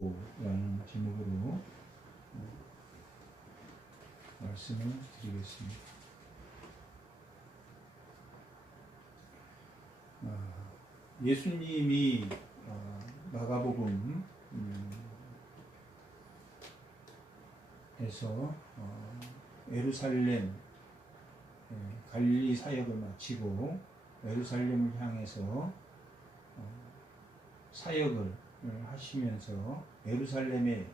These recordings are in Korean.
라는 제목으로 말씀을 드리겠습니다. 예수님이 마가복음 에서 예루살렘 갈릴리 사역을 마치고 예루살렘을 향해서 사역을 하시면서 예루살렘에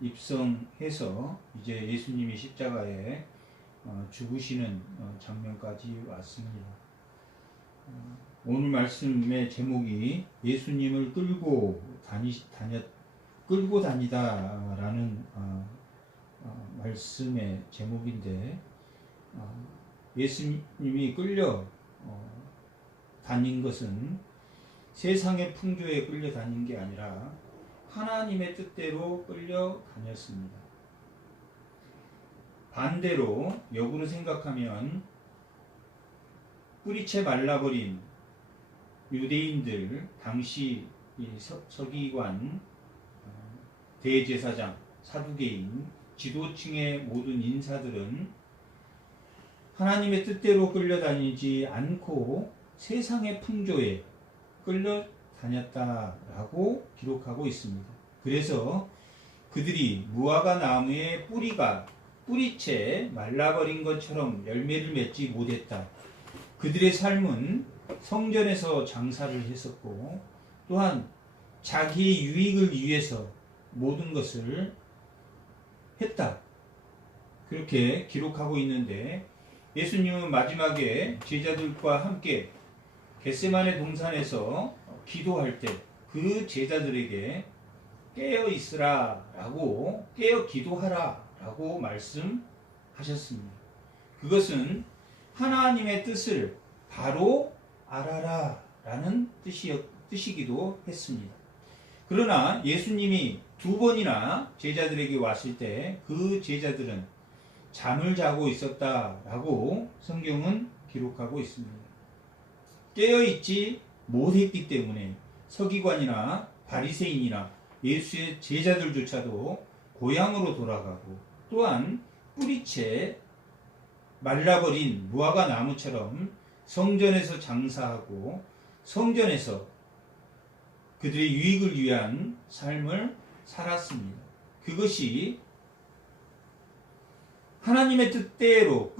입성해서 이제 예수님이 십자가에 죽으시는 장면까지 왔습니다. 오늘 말씀의 제목이 예수님을 끌고 다니다라는 말씀의 제목인데, 예수님이 끌려 다닌 것은 세상의 풍조에 끌려 다닌 게 아니라 하나님의 뜻대로 끌려 다녔습니다. 반대로 역으로 생각하면 뿌리채 말라버린 유대인들, 당시 서기관, 대제사장, 사두개인, 지도층의 모든 인사들은 하나님의 뜻대로 끌려다니지 않고 세상의 풍조에 끌려다녔다라고 기록하고 있습니다. 그래서 그들이 무화과 나무의 뿌리채 말라버린 것처럼 열매를 맺지 못했다. 그들의 삶은 성전에서 장사를 했었고, 또한 자기의 유익을 위해서 모든 것을 했다. 그렇게 기록하고 있는데, 예수님은 마지막에 제자들과 함께 겟세마네 동산에서 기도할 때 그 제자들에게 깨어 있으라 라고, 깨어 기도하라 라고 말씀하셨습니다. 그것은 하나님의 뜻을 바로 알아라 라는 뜻이기도 했습니다. 그러나 예수님이 두 번이나 제자들에게 왔을 때 그 제자들은 잠을 자고 있었다라고 성경은 기록하고 있습니다. 깨어있지 못했기 때문에 서기관이나 바리새인이나 예수의 제자들조차도 고향으로 돌아가고, 또한 뿌리채 말라버린 무화과 나무처럼 성전에서 장사하고 성전에서 그들의 유익을 위한 삶을 살았습니다. 그것이 하나님의 뜻대로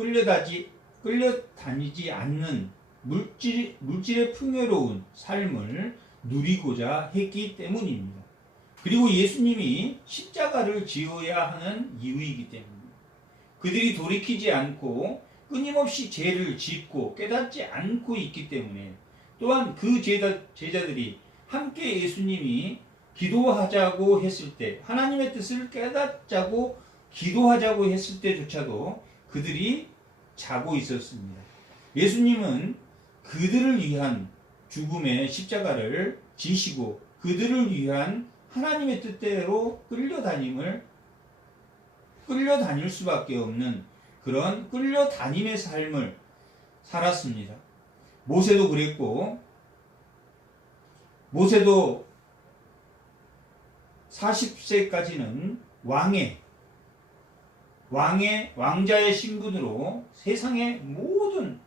끌려다니지 않는 물질의 풍요로운 삶을 누리고자 했기 때문입니다. 그리고 예수님이 십자가를 지어야 하는 이유이기 때문입니다. 그들이 돌이키지 않고 끊임없이 죄를 짓고 깨닫지 않고 있기 때문에, 또한 그 제자들이 함께 예수님이 기도하자고 했을 때, 하나님의 뜻을 깨닫자고 기도하자고 했을 때조차도 그들이 자고 있었습니다. 예수님은 그들을 위한 죽음의 십자가를 지시고 그들을 위한 하나님의 뜻대로 끌려다닐 수밖에 없는 그런 끌려다님의 삶을 살았습니다. 모세도 그랬고, 모세도 40세까지는 왕자의 신분으로 세상의 모든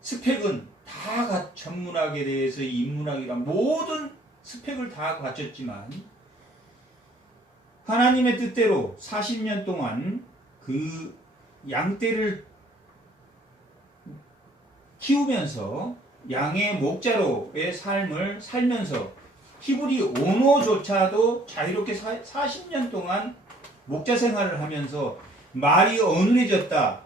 스펙은 다 천문학에 대해서 인문학이란 모든 스펙을 다 갖췄지만, 하나님의 뜻대로 40년 동안 그 양떼를 키우면서 양의 목자로의 삶을 살면서 히브리 언어조차도 자유롭게 40년 동안 목자 생활을 하면서 말이 어눌해졌다.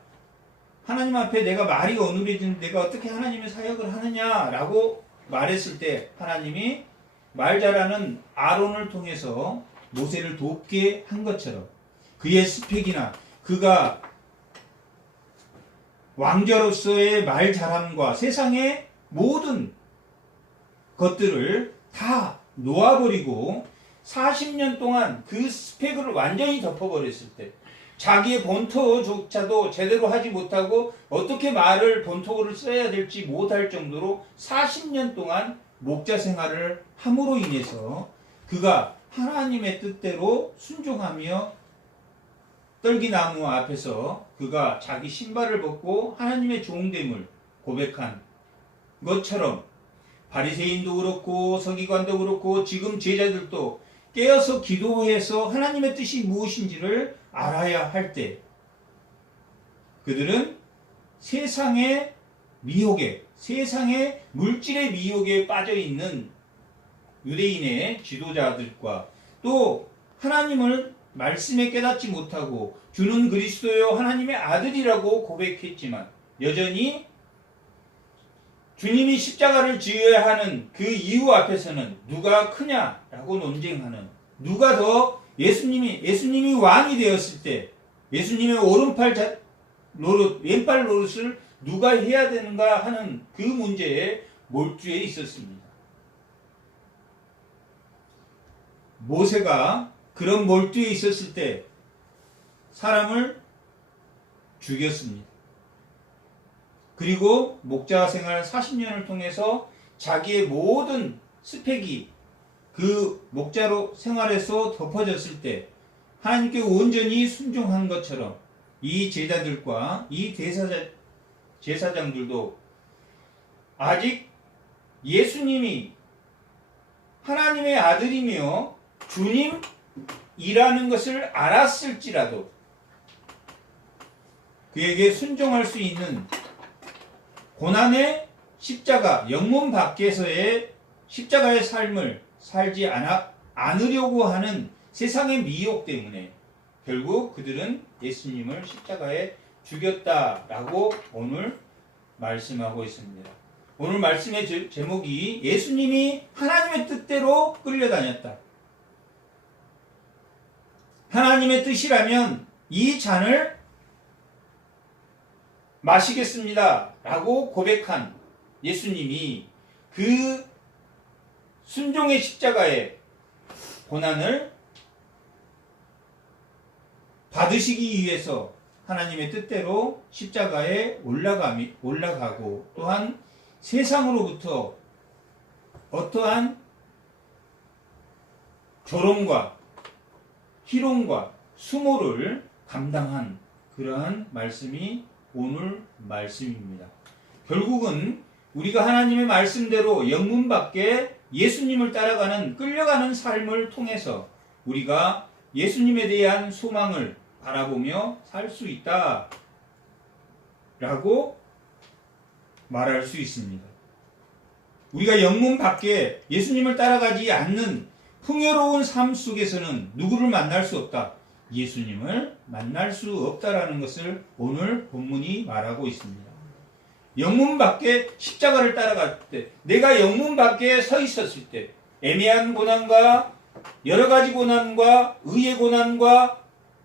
하나님 앞에 내가 말이 어눌해지는데 내가 어떻게 하나님의 사역을 하느냐라고 말했을 때, 하나님이 말 잘하는 아론을 통해서 모세를 돕게 한 것처럼 그의 스펙이나 그가 왕자로서의 말 잘함과 세상의 모든 것들을 다 놓아버리고 40년 동안 그 스펙을 완전히 덮어버렸을 때, 자기의 본토조차도 제대로 하지 못하고 어떻게 말을 본토를 써야 될지 못할 정도로 40년 동안 목자 생활을 함으로 인해서 그가 하나님의 뜻대로 순종하며 떨기나무 앞에서 그가 자기 신발을 벗고 하나님의 종됨을 고백한 것처럼 바리새인도 그렇고 서기관도 그렇고 지금 제자들도 깨어서 기도해서 하나님의 뜻이 무엇인지를 알아야 할 때 그들은 세상의 미혹에, 세상의 물질의 미혹에 빠져 있는 유대인의 지도자들과 또 하나님을 말씀에 깨닫지 못하고 주는 그리스도요 하나님의 아들이라고 고백했지만 여전히 주님이 십자가를 지어야 하는 그 이유 앞에서는 누가 크냐라고 논쟁하는, 누가 더 예수님이 왕이 되었을 때 예수님의 오른팔 노릇, 왼팔 노릇을 누가 해야 되는가 하는 그 문제에 몰두해 있었습니다. 모세가 그런 몰두해 있었을 때 사람을 죽였습니다. 그리고 목자 생활 40년을 통해서 자기의 모든 스펙이 그 목자로 생활에서 덮어졌을 때 하나님께 온전히 순종한 것처럼 이 제자들과 이 제사장들도 아직 예수님이 하나님의 아들이며 주님이라는 것을 알았을지라도 그에게 순종할 수 있는 고난의 십자가, 영문 밖에서의 십자가의 삶을 살지 않으려고 하는 세상의 미혹 때문에 결국 그들은 예수님을 십자가에 죽였다라고 오늘 말씀하고 있습니다. 오늘 말씀의 제목이 예수님이 하나님의 뜻대로 끌려다녔다. 하나님의 뜻이라면 이 잔을 마시겠습니다 라고 고백한 예수님이 그 순종의 십자가의 고난을 받으시기 위해서 하나님의 뜻대로 십자가에 올라가고 또한 세상으로부터 어떠한 조롱과 희롱과 수모를 감당한 그러한 말씀이 오늘 말씀입니다. 결국은 우리가 하나님의 말씀대로 영문 밖에 예수님을 따라가는 끌려가는 삶을 통해서 우리가 예수님에 대한 소망을 바라보며 살 수 있다 라고 말할 수 있습니다. 우리가 영문 밖에 예수님을 따라가지 않는 풍요로운 삶 속에서는 누구를 만날 수 없다. 예수님을 만날 수 없다라는 것을 오늘 본문이 말하고 있습니다. 영문 밖에 십자가를 따라갈 때, 내가 영문 밖에 서 있었을 때 애매한 고난과 여러 가지 고난과 의의 고난과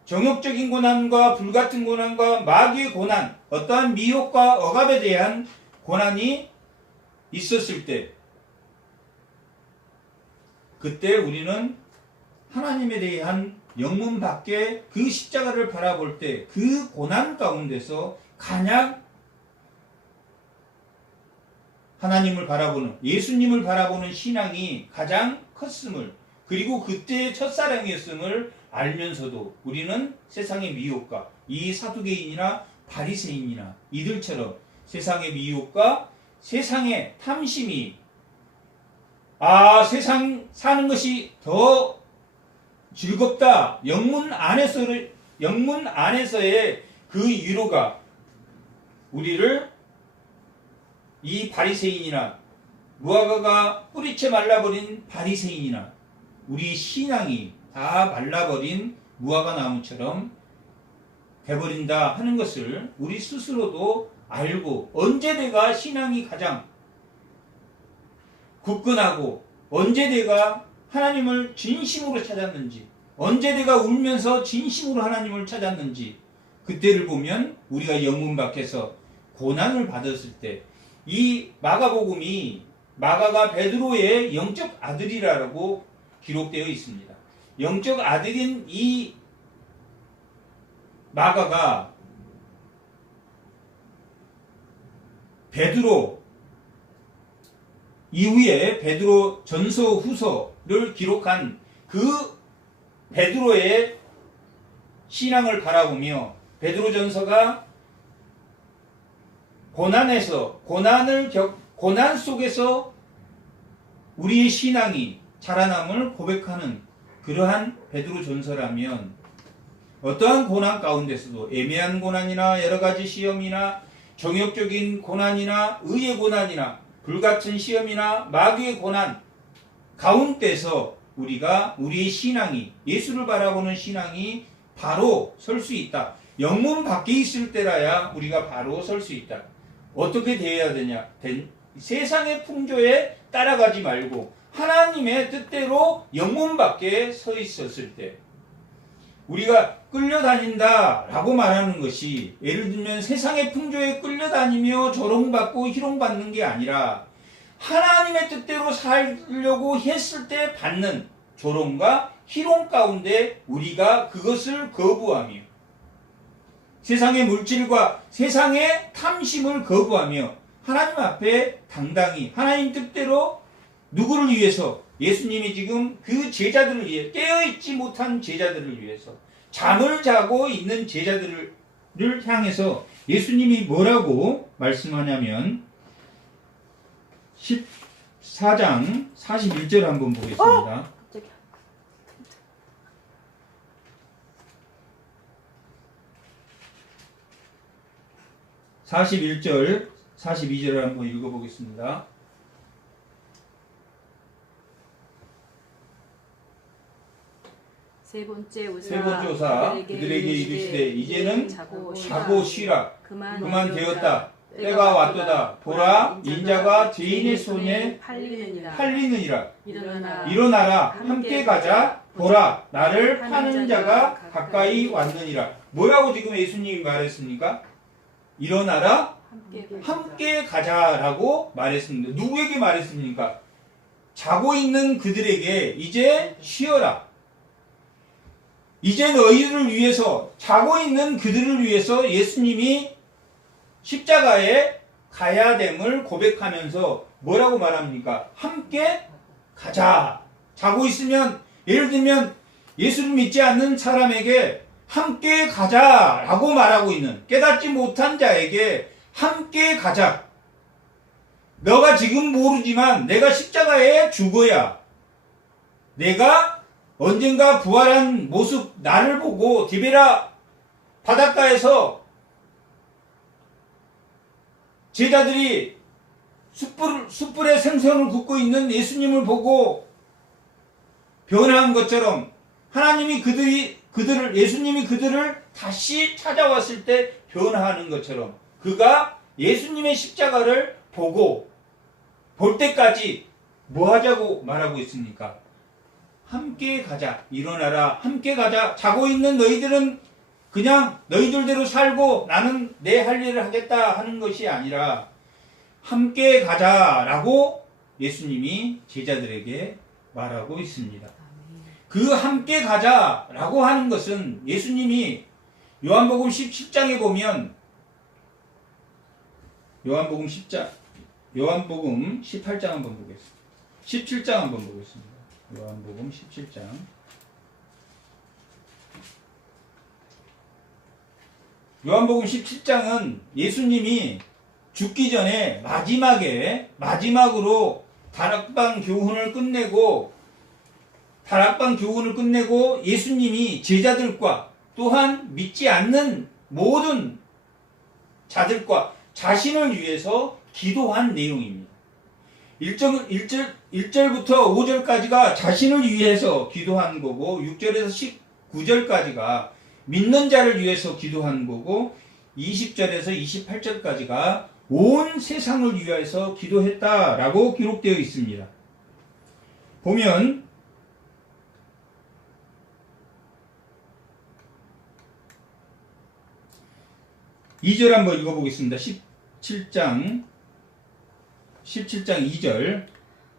정욕적인 고난과 불같은 고난과 마귀의 고난, 어떠한 미혹과 억압에 대한 고난이 있었을 때 그때 우리는 하나님에 대한 영문 밖에 그 십자가를 바라볼 때 그 고난 가운데서 가장 하나님을 바라보는, 예수님을 바라보는 신앙이 가장 컸음을, 그리고 그때의 첫사랑이었음을 알면서도 우리는 세상의 미혹과 이 사두개인이나 바리새인이나 이들처럼 세상의 미혹과 세상의 탐심이 세상 사는 것이 더 즐겁다. 영문 안에서의 그 위로가 우리를 이 바리새인이나 무화과가 뿌리채 말라버린 바리새인이나 우리 신앙이 다 말라버린 무화과 나무처럼 돼버린다 하는 것을 우리 스스로도 알고 언제 내가 신앙이 가장 굳건하고 언제 내가 하나님을 진심으로 찾았는지, 언제 내가 울면서 진심으로 하나님을 찾았는지 그때를 보면 우리가 영문 밖에서 고난을 받았을 때 이 마가복음이 마가가 베드로의 영적 아들이라고 기록되어 있습니다. 영적 아들인 이 마가가 베드로 이후에 베드로 전서 후서를 기록한 그 베드로의 신앙을 바라보며 베드로 전서가 고난 속에서 우리의 신앙이 자라남을 고백하는 그러한 베드로 전서라면 어떠한 고난 가운데서도 애매한 고난이나 여러 가지 시험이나 정욕적인 고난이나 의의 고난이나 불같은 시험이나 마귀의 고난 가운데서 우리가 우리의 신앙이 예수를 바라보는 신앙이 바로 설 수 있다. 영문 밖에 있을 때라야 우리가 바로 설 수 있다. 어떻게 되어야 되냐? 세상의 풍조에 따라가지 말고 하나님의 뜻대로 영문 밖에 서 있었을 때 우리가 끌려다닌다라고 말하는 것이 예를 들면 세상의 풍조에 끌려다니며 조롱받고 희롱받는 게 아니라 하나님의 뜻대로 살려고 했을 때 받는 조롱과 희롱 가운데 우리가 그것을 거부하며 세상의 물질과 세상의 탐심을 거부하며 하나님 앞에 당당히 하나님 뜻대로 누구를 위해서 예수님이 지금 그 제자들을 위해 깨어있지 못한 제자들을 위해서 잠을 자고 있는 제자들을 향해서 예수님이 뭐라고 말씀하냐면 14장 41절 한번 보겠습니다. 41절 42절을 한번 읽어보겠습니다. 세 번째 오사 그들에게 이르시되 이제는 자고 쉬라. 그만 되었다. 때가 왔도다. 보라 인자가 죄인의 손에 팔리느니라. 일어나라 함께 가자. 보라 나를 파는 자가 가까이 왔느니라. 뭐라고 지금 예수님이 말했습니까? 일어나라 함께 가자라고 말했습니다. 누구에게 말했습니까? 자고 있는 그들에게 이제 쉬어라. 이제 너희를 위해서 자고 있는 그들을 위해서 예수님이 십자가에 가야 됨을 고백하면서 뭐라고 말합니까? 함께 가자. 자고 있으면 예를 들면 예수를 믿지 않는 사람에게 함께 가자라고 말하고 있는 깨닫지 못한 자에게 함께 가자. 너가 지금 모르지만 내가 십자가에 죽어야 내가 언젠가 부활한 모습 나를 보고 디베라 바닷가에서 제자들이 숯불에 생선을 굽고 있는 예수님을 보고 변화한 것처럼 하나님이 예수님이 그들을 다시 찾아왔을 때 변화하는 것처럼 그가 예수님의 십자가를 보고 볼 때까지 뭐 하자고 말하고 있습니까? 함께 가자. 일어나라. 함께 가자. 자고 있는 너희들은 그냥 너희들대로 살고 나는 내 할 일을 하겠다 하는 것이 아니라 함께 가자라고 예수님이 제자들에게 말하고 있습니다. 그 함께 가자라고 하는 것은 예수님이 요한복음 17장에 보면 요한복음 18장 한번 보겠습니다. 17장 한번 보겠습니다. 요한복음 17장 요한복음 17장은 예수님이 죽기 전에 마지막으로 다락방 교훈을 끝내고 예수님이 제자들과 또한 믿지 않는 모든 자들과 자신을 위해서 기도한 내용입니다. 1절부터 5절까지가 자신을 위해서 기도한 거고 6절에서 19절까지가 믿는 자를 위해서 기도한 거고 20절에서 28절까지가 온 세상을 위해서 기도했다라고 기록되어 있습니다. 보면 2절 한번 읽어보겠습니다. 17장 2절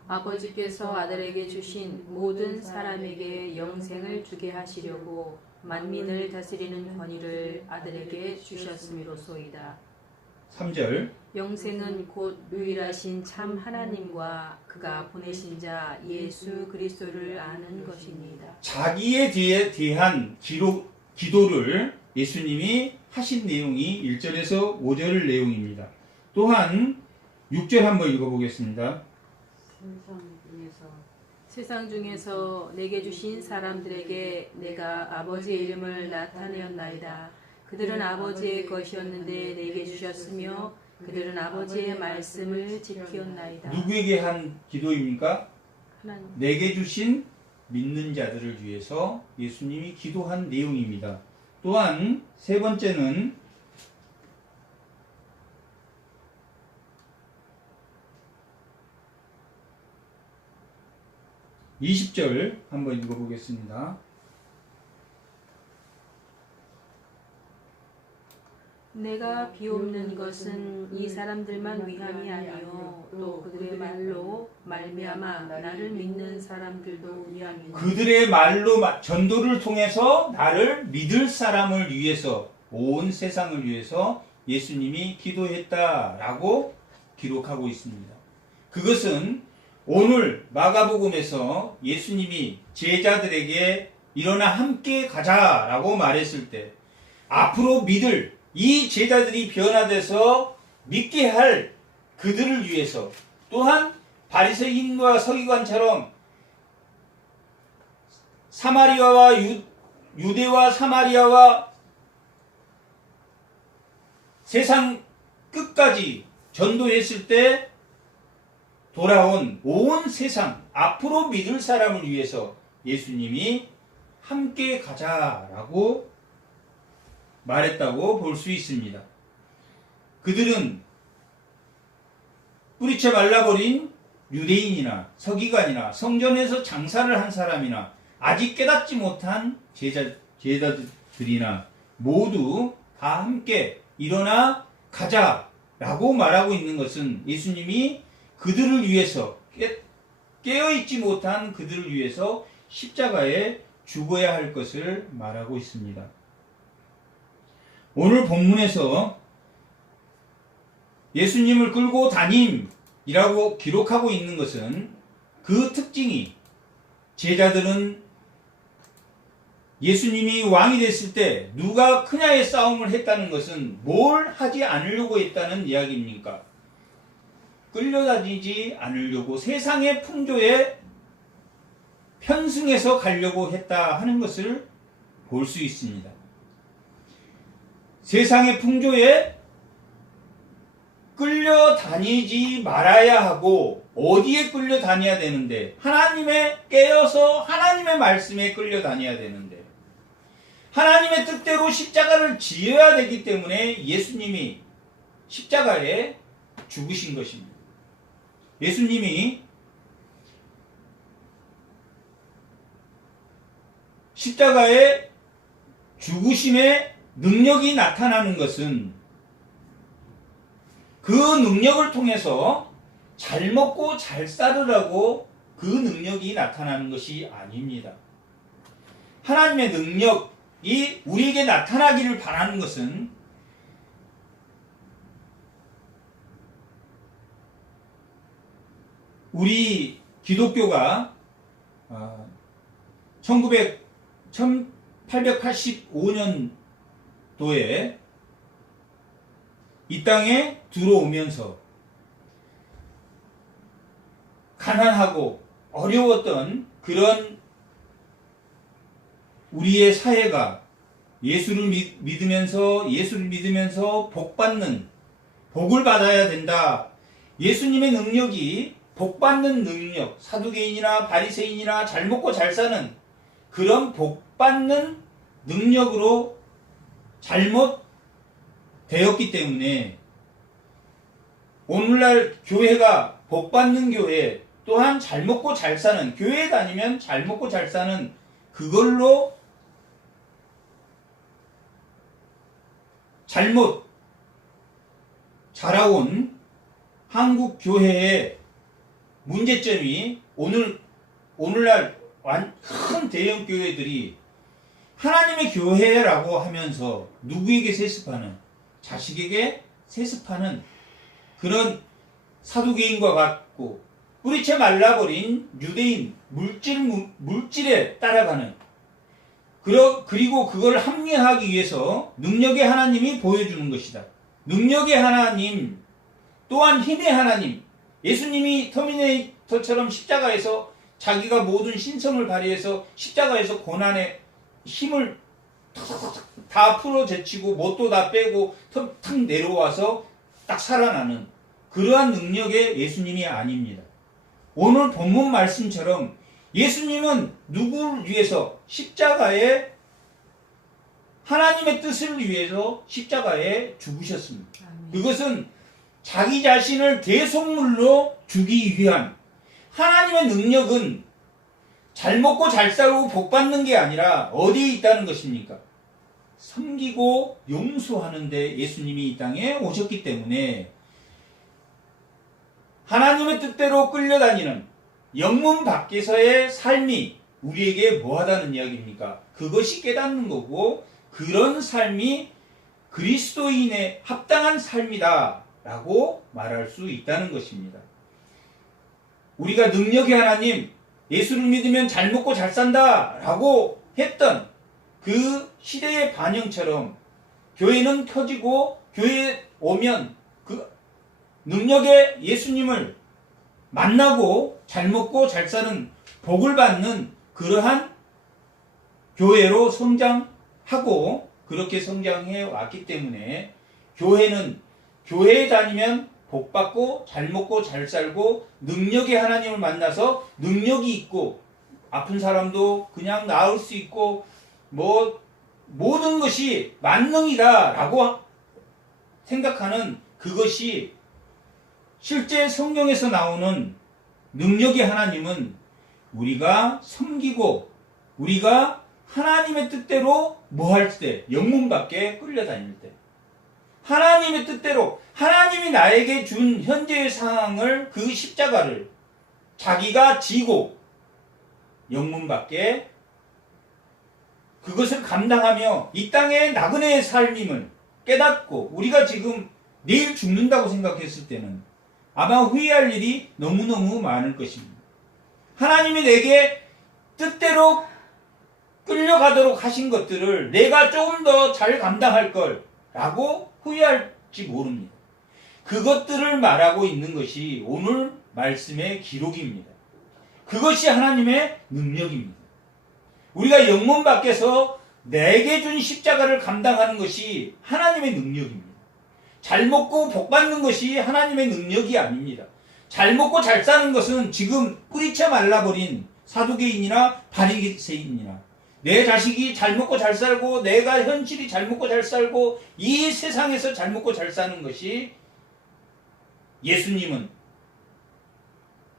아버지께서 아들에게 주신 모든 사람에게 영생을 주게 하시려고 만민을 다스리는 권위를 아들에게 주셨음이로소이다. 3절. 영생은 곧 유일하신 참 하나님과 그가 보내신 자 예수 그리스도를 아는 것입니다. 자기에 대한 기도를 예수님이 하신 내용이 1절에서 5절 내용입니다. 또한 6절 한번 읽어보겠습니다. 세상 중에서 내게 주신 사람들에게 내가 아버지의 이름을 나타내었나이다. 그들은 아버지의 것이었는데 내게 주셨으며 그들은 아버지의 말씀을 지키었나이다. 누구에게 한 기도입니까? 하나님. 내게 주신 믿는 자들을 위해서 예수님이 기도한 내용입니다. 또한 세 번째는 20절 한번 읽어보겠습니다. 내가 비옵는 것은 이 사람들만 위함이 아니요 또 그들의 말로 말미암아 나를 믿는 사람들도 위함이니. 그들의 말로 전도를 통해서 나를 믿을 사람을 위해서, 온 세상을 위해서 예수님이 기도했다라고 기록하고 있습니다. 그것은 오늘 마가복음에서 예수님이 제자들에게 일어나 함께 가자라고 말했을 때 앞으로 믿을 이 제자들이 변화돼서 믿게 할 그들을 위해서, 또한 바리새인과 서기관처럼 사마리아와 유대와 사마리아와 세상 끝까지 전도했을 때 돌아온 온 세상 앞으로 믿을 사람을 위해서 예수님이 함께 가자라고 말했다고 볼 수 있습니다. 그들은 뿌리채 말라버린 유대인이나 서기관이나 성전에서 장사를 한 사람이나 아직 깨닫지 못한 제자들이나 모두 다 함께 일어나 가자라고 말하고 있는 것은 예수님이 그들을 위해서, 깨어있지 못한 그들을 위해서 십자가에 죽어야 할 것을 말하고 있습니다. 오늘 본문에서 예수님을 끌고 다님이라고 기록하고 있는 것은 그 특징이, 제자들은 예수님이 왕이 됐을 때 누가 크냐의 싸움을 했다는 것은 뭘 하지 않으려고 했다는 이야기입니까? 끌려다니지 않으려고 세상의 풍조에 편승해서 가려고 했다 하는 것을 볼 수 있습니다. 세상의 풍조에 끌려다니지 말아야 하고 어디에 끌려다녀야 되는데, 하나님의 깨어서 하나님의 말씀에 끌려다녀야 되는데, 하나님의 뜻대로 십자가를 지어야 되기 때문에 예수님이 십자가에 죽으신 것입니다. 예수님이 십자가에 죽으심의 능력이 나타나는 것은 그 능력을 통해서 잘 먹고 잘 살으라고 그 능력이 나타나는 것이 아닙니다. 하나님의 능력이 우리에게 나타나기를 바라는 것은 우리 기독교가 1885년도에 이 땅에 들어오면서 가난하고 어려웠던 그런 우리의 사회가 예수를 믿으면서 복을 받아야 된다. 예수님의 능력이 복받는 능력, 사두개인이나 바리새인이나 잘 먹고 잘 사는 그런 복받는 능력으로 잘못 되었기 때문에 오늘날 교회가 복받는 교회, 또한 잘 먹고 잘 사는, 교회에 다니면 잘 먹고 잘 사는 그걸로 잘못 자라온 한국 교회의 문제점이 오늘날 큰 대형 교회들이 하나님의 교회라고 하면서 누구에게 세습하는? 자식에게 세습하는 그런 사두개인과 같고 뿌리채 말라버린 유대인 물질에 따라가는 그리고 그걸 합리화하기 위해서 능력의 하나님이 보여주는 것이다. 능력의 하나님 또한 힘의 하나님 예수님이 터미네이터처럼 십자가에서 자기가 모든 신성을 발휘해서 십자가에서 고난의 힘을 다 풀어제치고 못도 다 빼고 탁 내려와서 딱 살아나는 그러한 능력의 예수님이 아닙니다. 오늘 본문 말씀처럼 예수님은 누구를 위해서 십자가에 하나님의 뜻을 위해서 십자가에 죽으셨습니다. 그것은 자기 자신을 대속물로 주기 위한 하나님의 능력은 잘 먹고 잘 살고 복 받는 게 아니라 어디에 있다는 것입니까? 섬기고 용서하는 데 예수님이 이 땅에 오셨기 때문에 하나님의 뜻대로 끌려다니는 영문 밖에서의 삶이 우리에게 뭐하다는 이야기입니까? 그것이 깨닫는 거고 그런 삶이 그리스도인의 합당한 삶이다 라고 말할 수 있다는 것입니다. 우리가 능력의 하나님 예수를 믿으면 잘 먹고 잘 산다 라고 했던 그 시대의 반영처럼 교회는 켜지고 교회에 오면 그 능력의 예수님을 만나고 잘 먹고 잘 사는 복을 받는 그러한 교회로 성장하고 그렇게 성장해 왔기 때문에 교회에 다니면 복 받고 잘 먹고 잘 살고 능력의 하나님을 만나서 능력이 있고 아픈 사람도 그냥 나을 수 있고 모든 것이 만능이다 라고 생각하는 그것이 실제 성경에서 나오는 능력의 하나님은 우리가 섬기고 우리가 하나님의 뜻대로 뭐 할 때 영문 밖에 끌려다닐 때 하나님의 뜻대로 하나님이 나에게 준 현재의 상황을 그 십자가를 자기가 지고 영문 밖에 그것을 감당하며 이 땅의 나그네의 삶임을 깨닫고 우리가 지금 내일 죽는다고 생각했을 때는 아마 후회할 일이 너무너무 많을 것입니다. 하나님이 내게 뜻대로 끌려가도록 하신 것들을 내가 조금 더 잘 감당할 걸 라고 후회할지 모릅니다. 그것들을 말하고 있는 것이 오늘 말씀의 기록입니다. 그것이 하나님의 능력입니다. 우리가 영문 밖에서 내게 준 십자가를 감당하는 것이 하나님의 능력입니다. 잘 먹고 복 받는 것이 하나님의 능력이 아닙니다. 잘 먹고 잘 사는 것은 지금 뿌리채 말라버린 사두개인이나 바리새인이나 내 자식이 잘 먹고 잘 살고 내가 현실이 잘 먹고 잘 살고 이 세상에서 잘 먹고 잘 사는 것이 예수님은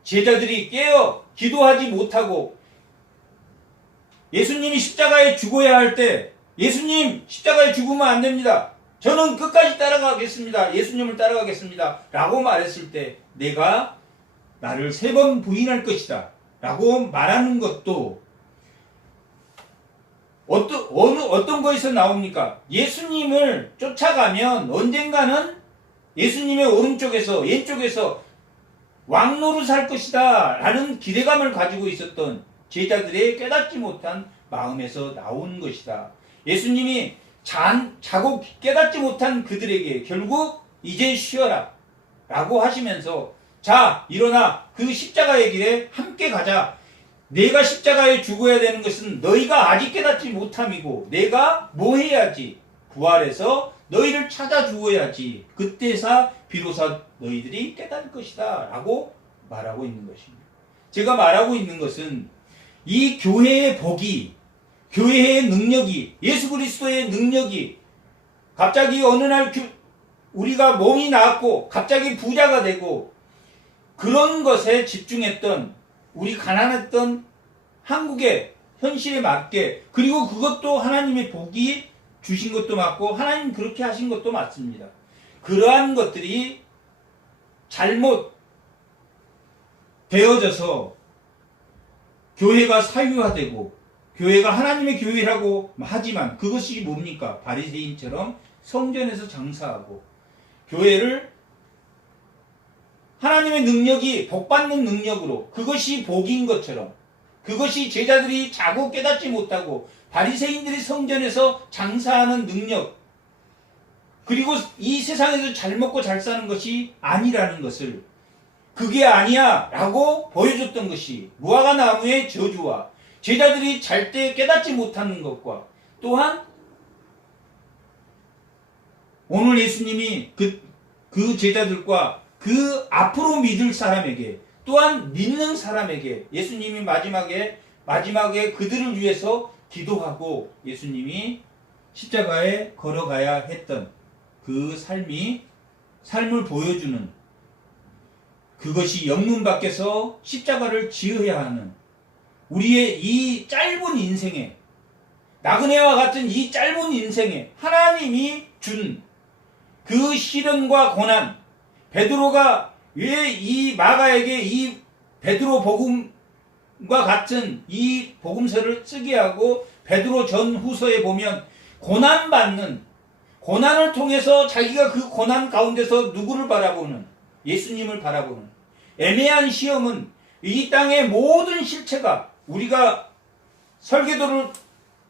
제자들이 깨어 기도하지 못하고 예수님이 십자가에 죽어야 할 때 예수님 십자가에 죽으면 안 됩니다. 저는 끝까지 따라가겠습니다. 예수님을 따라가겠습니다. 라고 말했을 때 내가 나를 3번 부인할 것이다. 라고 말하는 것도 어떤 거에서 나옵니까? 예수님을 쫓아가면 언젠가는 예수님의 오른쪽에서 왼쪽에서 왕노릇 할 것이다 라는 기대감을 가지고 있었던 제자들의 깨닫지 못한 마음에서 나온 것이다. 예수님이 자고 깨닫지 못한 그들에게 결국 이제 쉬어라 라고 하시면서 자 일어나 그 십자가의 길에 함께 가자. 내가 십자가에 죽어야 되는 것은 너희가 아직 깨닫지 못함이고 내가 뭐 해야지 부활해서 너희를 찾아 주어야지 그때사 비로소 너희들이 깨달을 것이다 라고 말하고 있는 것입니다. 제가 말하고 있는 것은 이 교회의 복이 교회의 능력이 예수 그리스도의 능력이 갑자기 어느 날 우리가 몸이 나았고 갑자기 부자가 되고 그런 것에 집중했던 우리 가난했던 한국의 현실에 맞게 그리고 그것도 하나님의 복이 주신 것도 맞고 하나님 그렇게 하신 것도 맞습니다. 그러한 것들이 잘못 되어져서 교회가 사유화되고 교회가 하나님의 교회라고 하지만 그것이 뭡니까? 바리새인처럼 성전에서 장사하고 교회를 하나님의 능력이 복받는 능력으로, 그것이 복인 것처럼, 그것이 제자들이 자고 깨닫지 못하고 바리새인들이 성전에서 장사하는 능력, 그리고 이 세상에서 잘 먹고 잘 사는 것이 아니라는 것을, 그게 아니야 라고 보여줬던 것이 무화과 나무의 저주와 제자들이 잘 때 깨닫지 못하는 것과, 또한 오늘 예수님이 그 제자들과 그 앞으로 믿을 사람에게, 또한 믿는 사람에게 예수님이 마지막에 그들을 위해서 기도하고 예수님이 십자가에 걸어가야 했던 그 삶을 보여주는, 그것이 영문 밖에서 십자가를 지어야 하는 우리의 이 짧은 인생에, 나그네와 같은 이 짧은 인생에 하나님이 준 그 시련과 고난, 베드로가 왜 이 마가에게 이 베드로 복음과 같은 이 복음서를 쓰게 하고, 베드로 전후서에 보면 고난을 통해서 자기가 그 고난 가운데서 누구를 바라보는, 예수님을 바라보는, 애매한 시험은 이 땅의 모든 실체가, 우리가 설계도를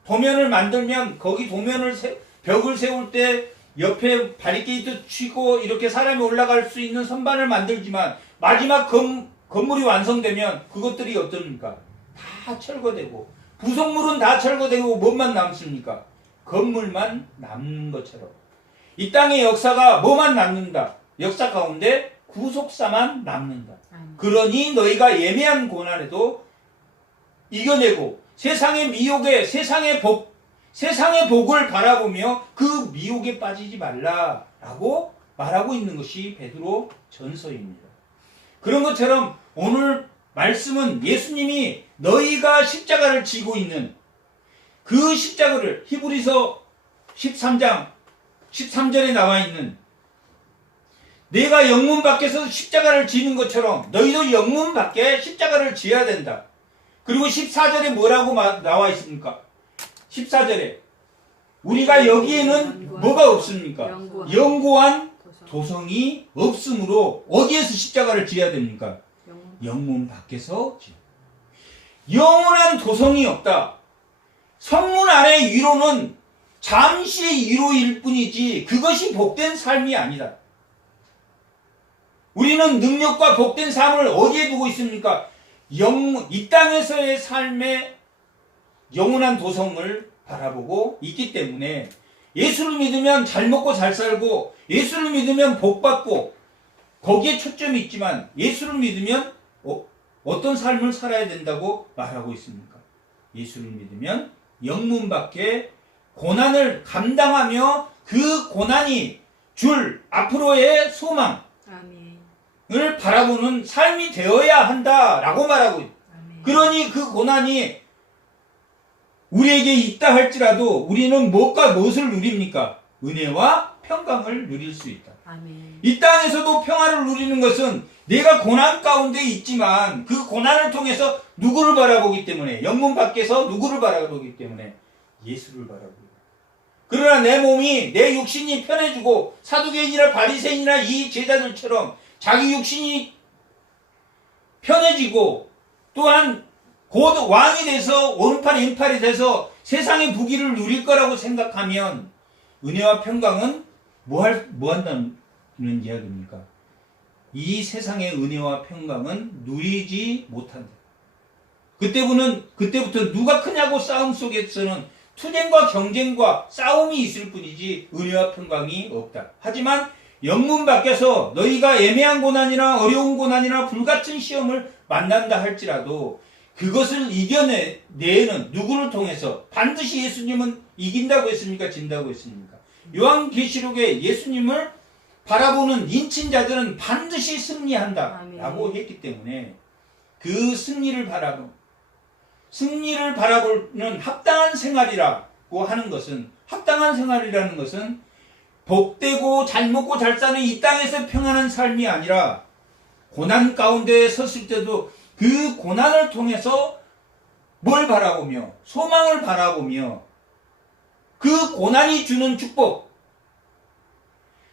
도면을 만들면 거기 벽을 세울 때 옆에 바리케이트 치고 이렇게 사람이 올라갈 수 있는 선반을 만들지만 마지막 건물이 완성되면 그것들이 어떻습니까? 다 철거되고, 부속물은 다 철거되고 뭐만 남습니까? 건물만 남는 것처럼 이 땅의 역사가 뭐만 남는다? 역사 가운데 구속사만 남는다. 그러니 너희가 예매한 고난에도 이겨내고 세상의 미혹에, 세상의 복을 바라보며 그 미혹에 빠지지 말라라고 말하고 있는 것이 베드로 전서입니다. 그런 것처럼 오늘 말씀은 예수님이 너희가 십자가를 지고 있는 그 십자가를, 히브리서 13장 13절에 나와 있는, 내가 영문 밖에서 십자가를 지는 것처럼 너희도 영문 밖에 십자가를 지어야 된다. 그리고 14절에 뭐라고 나와 있습니까? 14절에 우리가 여기에는 뭐가 없습니까? 영고한 도성이 없으므로 어디에서 십자가를 지어야 됩니까? 영문 밖에서 지어. 영원한 도성이 없다. 성문 안의 위로는 잠시의 위로일 뿐이지 그것이 복된 삶이 아니다. 우리는 능력과 복된 삶을 어디에 두고 있습니까? 이 땅에서의 삶의 영원한 도성을 바라보고 있기 때문에, 예수를 믿으면 잘 먹고 잘 살고, 예수를 믿으면 복 받고, 거기에 초점이 있지만 예수를 믿으면 어떤 삶을 살아야 된다고 말하고 있습니까? 예수를 믿으면 영문 밖에 고난을 감당하며 그 고난이 줄 앞으로의 소망을 바라보는 삶이 되어야 한다라고 말하고 있습니다. 그러니 그 고난이 우리에게 있다 할지라도 우리는 무엇을 누립니까? 은혜와 평강을 누릴 수 있다. 아멘. 이 땅에서도 평화를 누리는 것은 내가 고난 가운데 있지만 그 고난을 통해서 누구를 바라보기 때문에, 영문 밖에서 누구를 바라보기 때문에 예수를 바라보고 있다. 그러나 내 몸이, 내 육신이 편해지고 사두개인이나 바리새인이나 이 제자들처럼 자기 육신이 편해지고 또한 곧 왕이 돼서 오른팔 왼팔이 돼서 세상의 부귀를 누릴 거라고 생각하면 은혜와 평강은 뭐 한다는 이야기입니까? 이 세상의 은혜와 평강은 누리지 못한다. 그때부터 누가 크냐고 싸움 속에서는 투쟁과 경쟁과 싸움이 있을 뿐이지 은혜와 평강이 없다. 하지만 영문 밖에서 너희가 애매한 고난이나 어려운 고난이나 불같은 시험을 만난다 할지라도 그것을 이겨내는 누구를 통해서? 반드시 예수님은 이긴다고 했습니까? 진다고 했습니까? 요한계시록에 예수님을 바라보는 인친자들은 반드시 승리한다 라고 했기 때문에 그 승리를 바라보는 합당한 생활이라고 하는 것은, 합당한 생활이라는 것은 복되고 잘 먹고 잘 사는 이 땅에서 평안한 삶이 아니라 고난 가운데 섰을 때도 그 고난을 통해서 뭘 바라보며, 소망을 바라보며 그 고난이 주는 축복,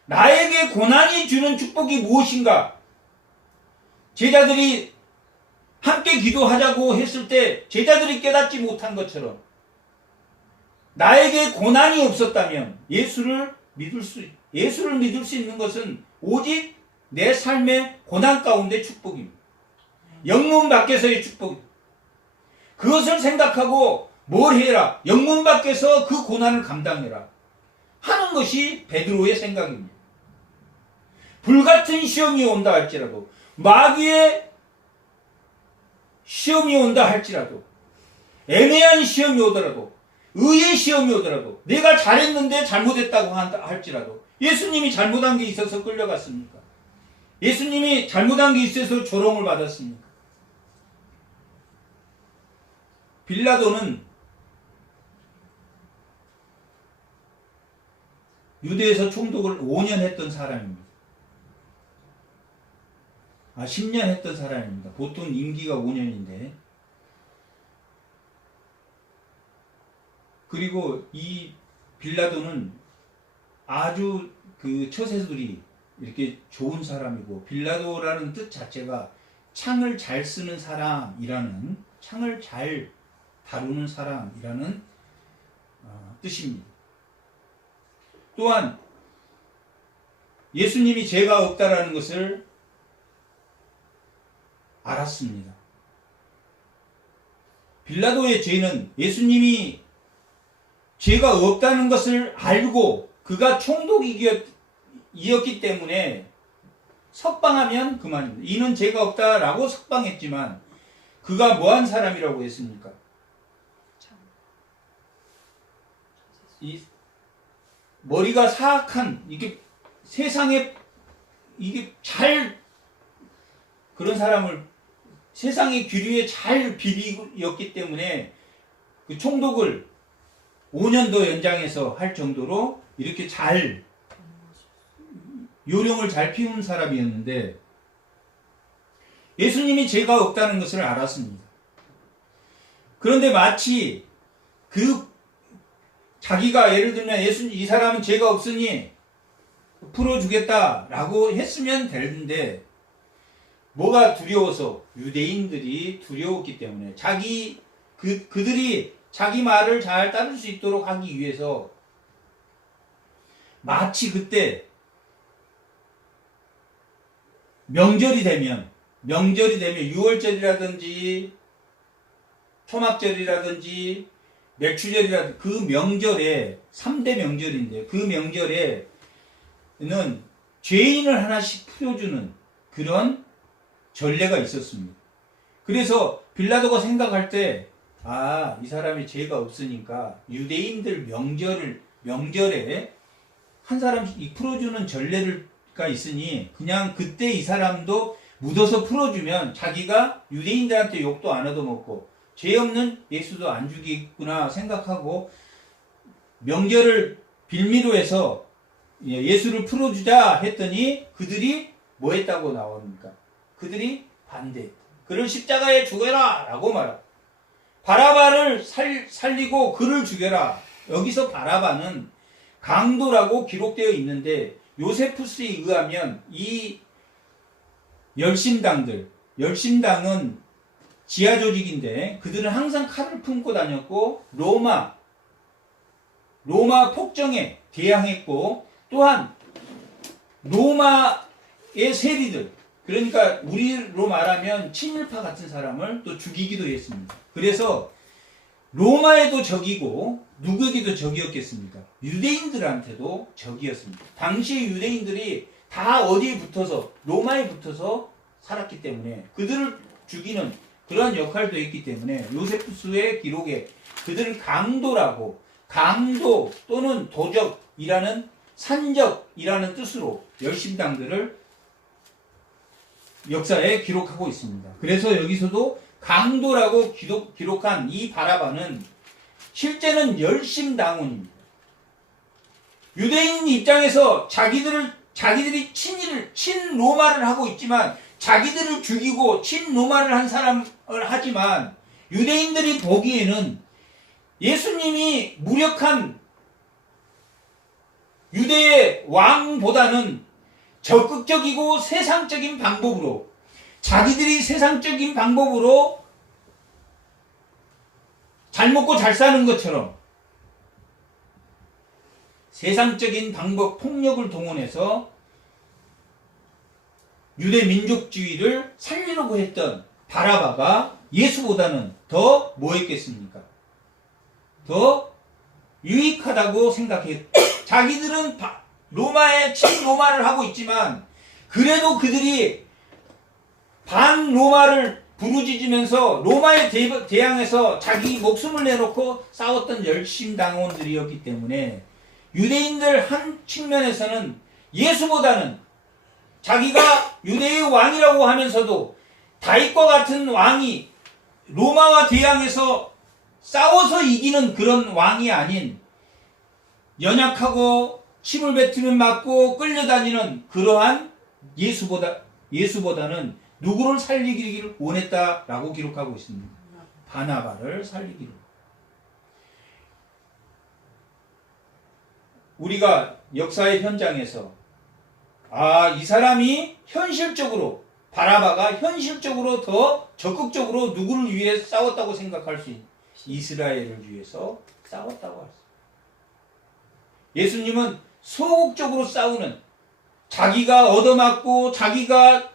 나에게 고난이 주는 축복이 무엇인가? 제자들이 함께 기도하자고 했을 때 제자들이 깨닫지 못한 것처럼 나에게 고난이 없었다면 예수를 믿을 수 있는 것은 오직 내 삶의 고난 가운데 축복입니다. 영문 밖에서의 축복입니다. 그것을 생각하고 뭘 해라? 영문 밖에서 그 고난을 감당해라 하는 것이 베드로의 생각입니다. 불같은 시험이 온다 할지라도, 마귀의 시험이 온다 할지라도, 애매한 시험이 오더라도, 의의 시험이 오더라도, 내가 잘했는데 잘못했다고 할지라도, 예수님이 잘못한 게 있어서 끌려갔습니까? 예수님이 잘못한 게 있어서 조롱을 받았습니까? 빌라도는 유대에서 총독을 5년 했던 사람입니다. 10년 했던 사람입니다. 보통 임기가 5년인데. 그리고 이 빌라도는 아주 그 처세술이 이렇게 좋은 사람이고, 빌라도라는 뜻 자체가 창을 잘 쓰는 사람이라는, 창을 잘 다루는 사람이라는 뜻입니다. 또한 예수님이 죄가 없다라는 것을 알았습니다. 빌라도의 죄는 예수님이 죄가 없다는 것을 알고 그가 총독이었기 때문에 석방하면 그만입니다. 이는 죄가 없다라고 석방했지만 그가 뭐한 사람이라고 했습니까? 이 머리가 사악한, 이게 세상에 이게 잘 그런 사람을 세상의 규리에 잘 비비였기 때문에 그 총독을 5년 더 연장해서 할 정도로 이렇게 잘 요령을 잘 피우는 사람이었는데, 예수님이 죄가 없다는 것을 알았습니다. 그런데 마치 자기가 예를 들면 이 사람은 죄가 없으니 풀어주겠다라고 했으면 되는데, 뭐가 두려워서, 유대인들이 두려웠기 때문에 그들이 자기 말을 잘 따를 수 있도록 하기 위해서 마치 그때 명절이 되면 유월절이라든지 초막절이라든지 맥추절이라든지 그 명절에 3대 명절인데, 그 명절에는 죄인을 하나씩 풀어주는 그런 전례가 있었습니다. 그래서 빌라도가 생각할 때, 이 사람이 죄가 없으니까 유대인들 명절에 한 사람씩 풀어주는 전례가 있으니 그냥 그때 이 사람도 묻어서 풀어주면 자기가 유대인들한테 욕도 안 얻어먹고 죄 없는 예수도 안 죽이구나 생각하고 명절을 빌미로 해서 예수를 풀어주자 했더니 그들이 뭐 했다고 나옵니까? 그들이 반대했다. 그를 십자가에 죽여라 라고 말합니다. 바라바를 살리고 그를 죽여라. 여기서 바라바는 강도라고 기록되어 있는데, 요세푸스에 의하면 이 열심당은 지하 조직인데 그들은 항상 칼을 품고 다녔고 로마 폭정에 대항했고, 또한 로마의 세리들, 그러니까 우리로 말하면 친일파 같은 사람을 또 죽이기도 했습니다. 그래서 로마에도 적이고 누구에게도 적이었겠습니까? 유대인들한테도 적이었습니다. 당시 유대인들이 다 어디에 붙어서, 로마에 붙어서 살았기 때문에 그들을 죽이는 그런 역할도 했기 때문에 요세푸스의 기록에 그들을 강도 또는 도적이라는, 산적이라는 뜻으로 열심당들을 역사에 기록하고 있습니다. 그래서 여기서도 강도라고 기록한 이 바라바는 실제는 열심당원입니다. 유대인 입장에서 자기들이 친로마를 하고 있지만, 자기들을 죽이고 친로마를 한 사람을 하지만, 유대인들이 보기에는 예수님이 무력한 유대의 왕보다는 적극적이고 세상적인 방법으로, 자기들이 세상적인 방법으로 잘 먹고 잘 사는 것처럼 세상적인 방법, 폭력을 동원해서 유대 민족주의를 살리려고 했던 바라바가 예수보다는 더 뭐했겠습니까? 더 유익하다고 생각했. 자기들은 로마에 친로마를 하고 있지만 그래도 그들이 반로마를 부르짖으면서 로마에 대항해서 자기 목숨을 내놓고 싸웠던 열심당원들이었기 때문에 유대인들 한 측면에서는 예수보다는 자기가 유대의 왕이라고 하면서도 다윗과 같은 왕이 로마와 대항해서 싸워서 이기는 그런 왕이 아닌 연약하고 침을 뱉으면 맞고 끌려다니는 그러한 예수보다는 누구를 살리기를 원했다라고 기록하고 있습니다. 바나바를 살리기를. 우리가 역사의 현장에서 이 사람이 현실적으로, 바라바가 현실적으로 더 적극적으로 누구를 위해 싸웠다고 생각할 수 있는, 이스라엘을 위해서 싸웠다고 할 수 있습니다. 예수님은 소극적으로 싸우는, 자기가 얻어맞고 자기가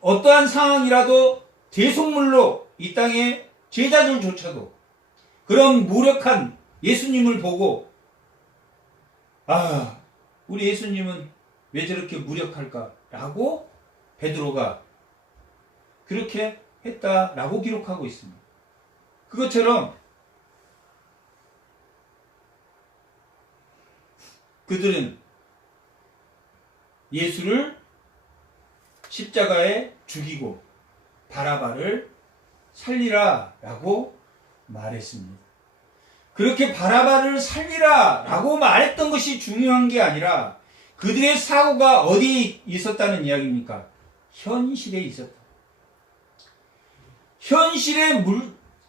어떠한 상황이라도 대속물로 이 땅에 제자들조차도 그런 무력한 예수님을 보고 우리 예수님은 왜 저렇게 무력할까라고 베드로가 그렇게 했다라고 기록하고 있습니다. 그것처럼 그들은 예수를 십자가에 죽이고 바라바를 살리라 라고 말했습니다. 그렇게 바라바를 살리라 라고 말했던 것이 중요한 게 아니라 그들의 사고가 어디에 있었다는 이야기입니까? 현실에 있었다.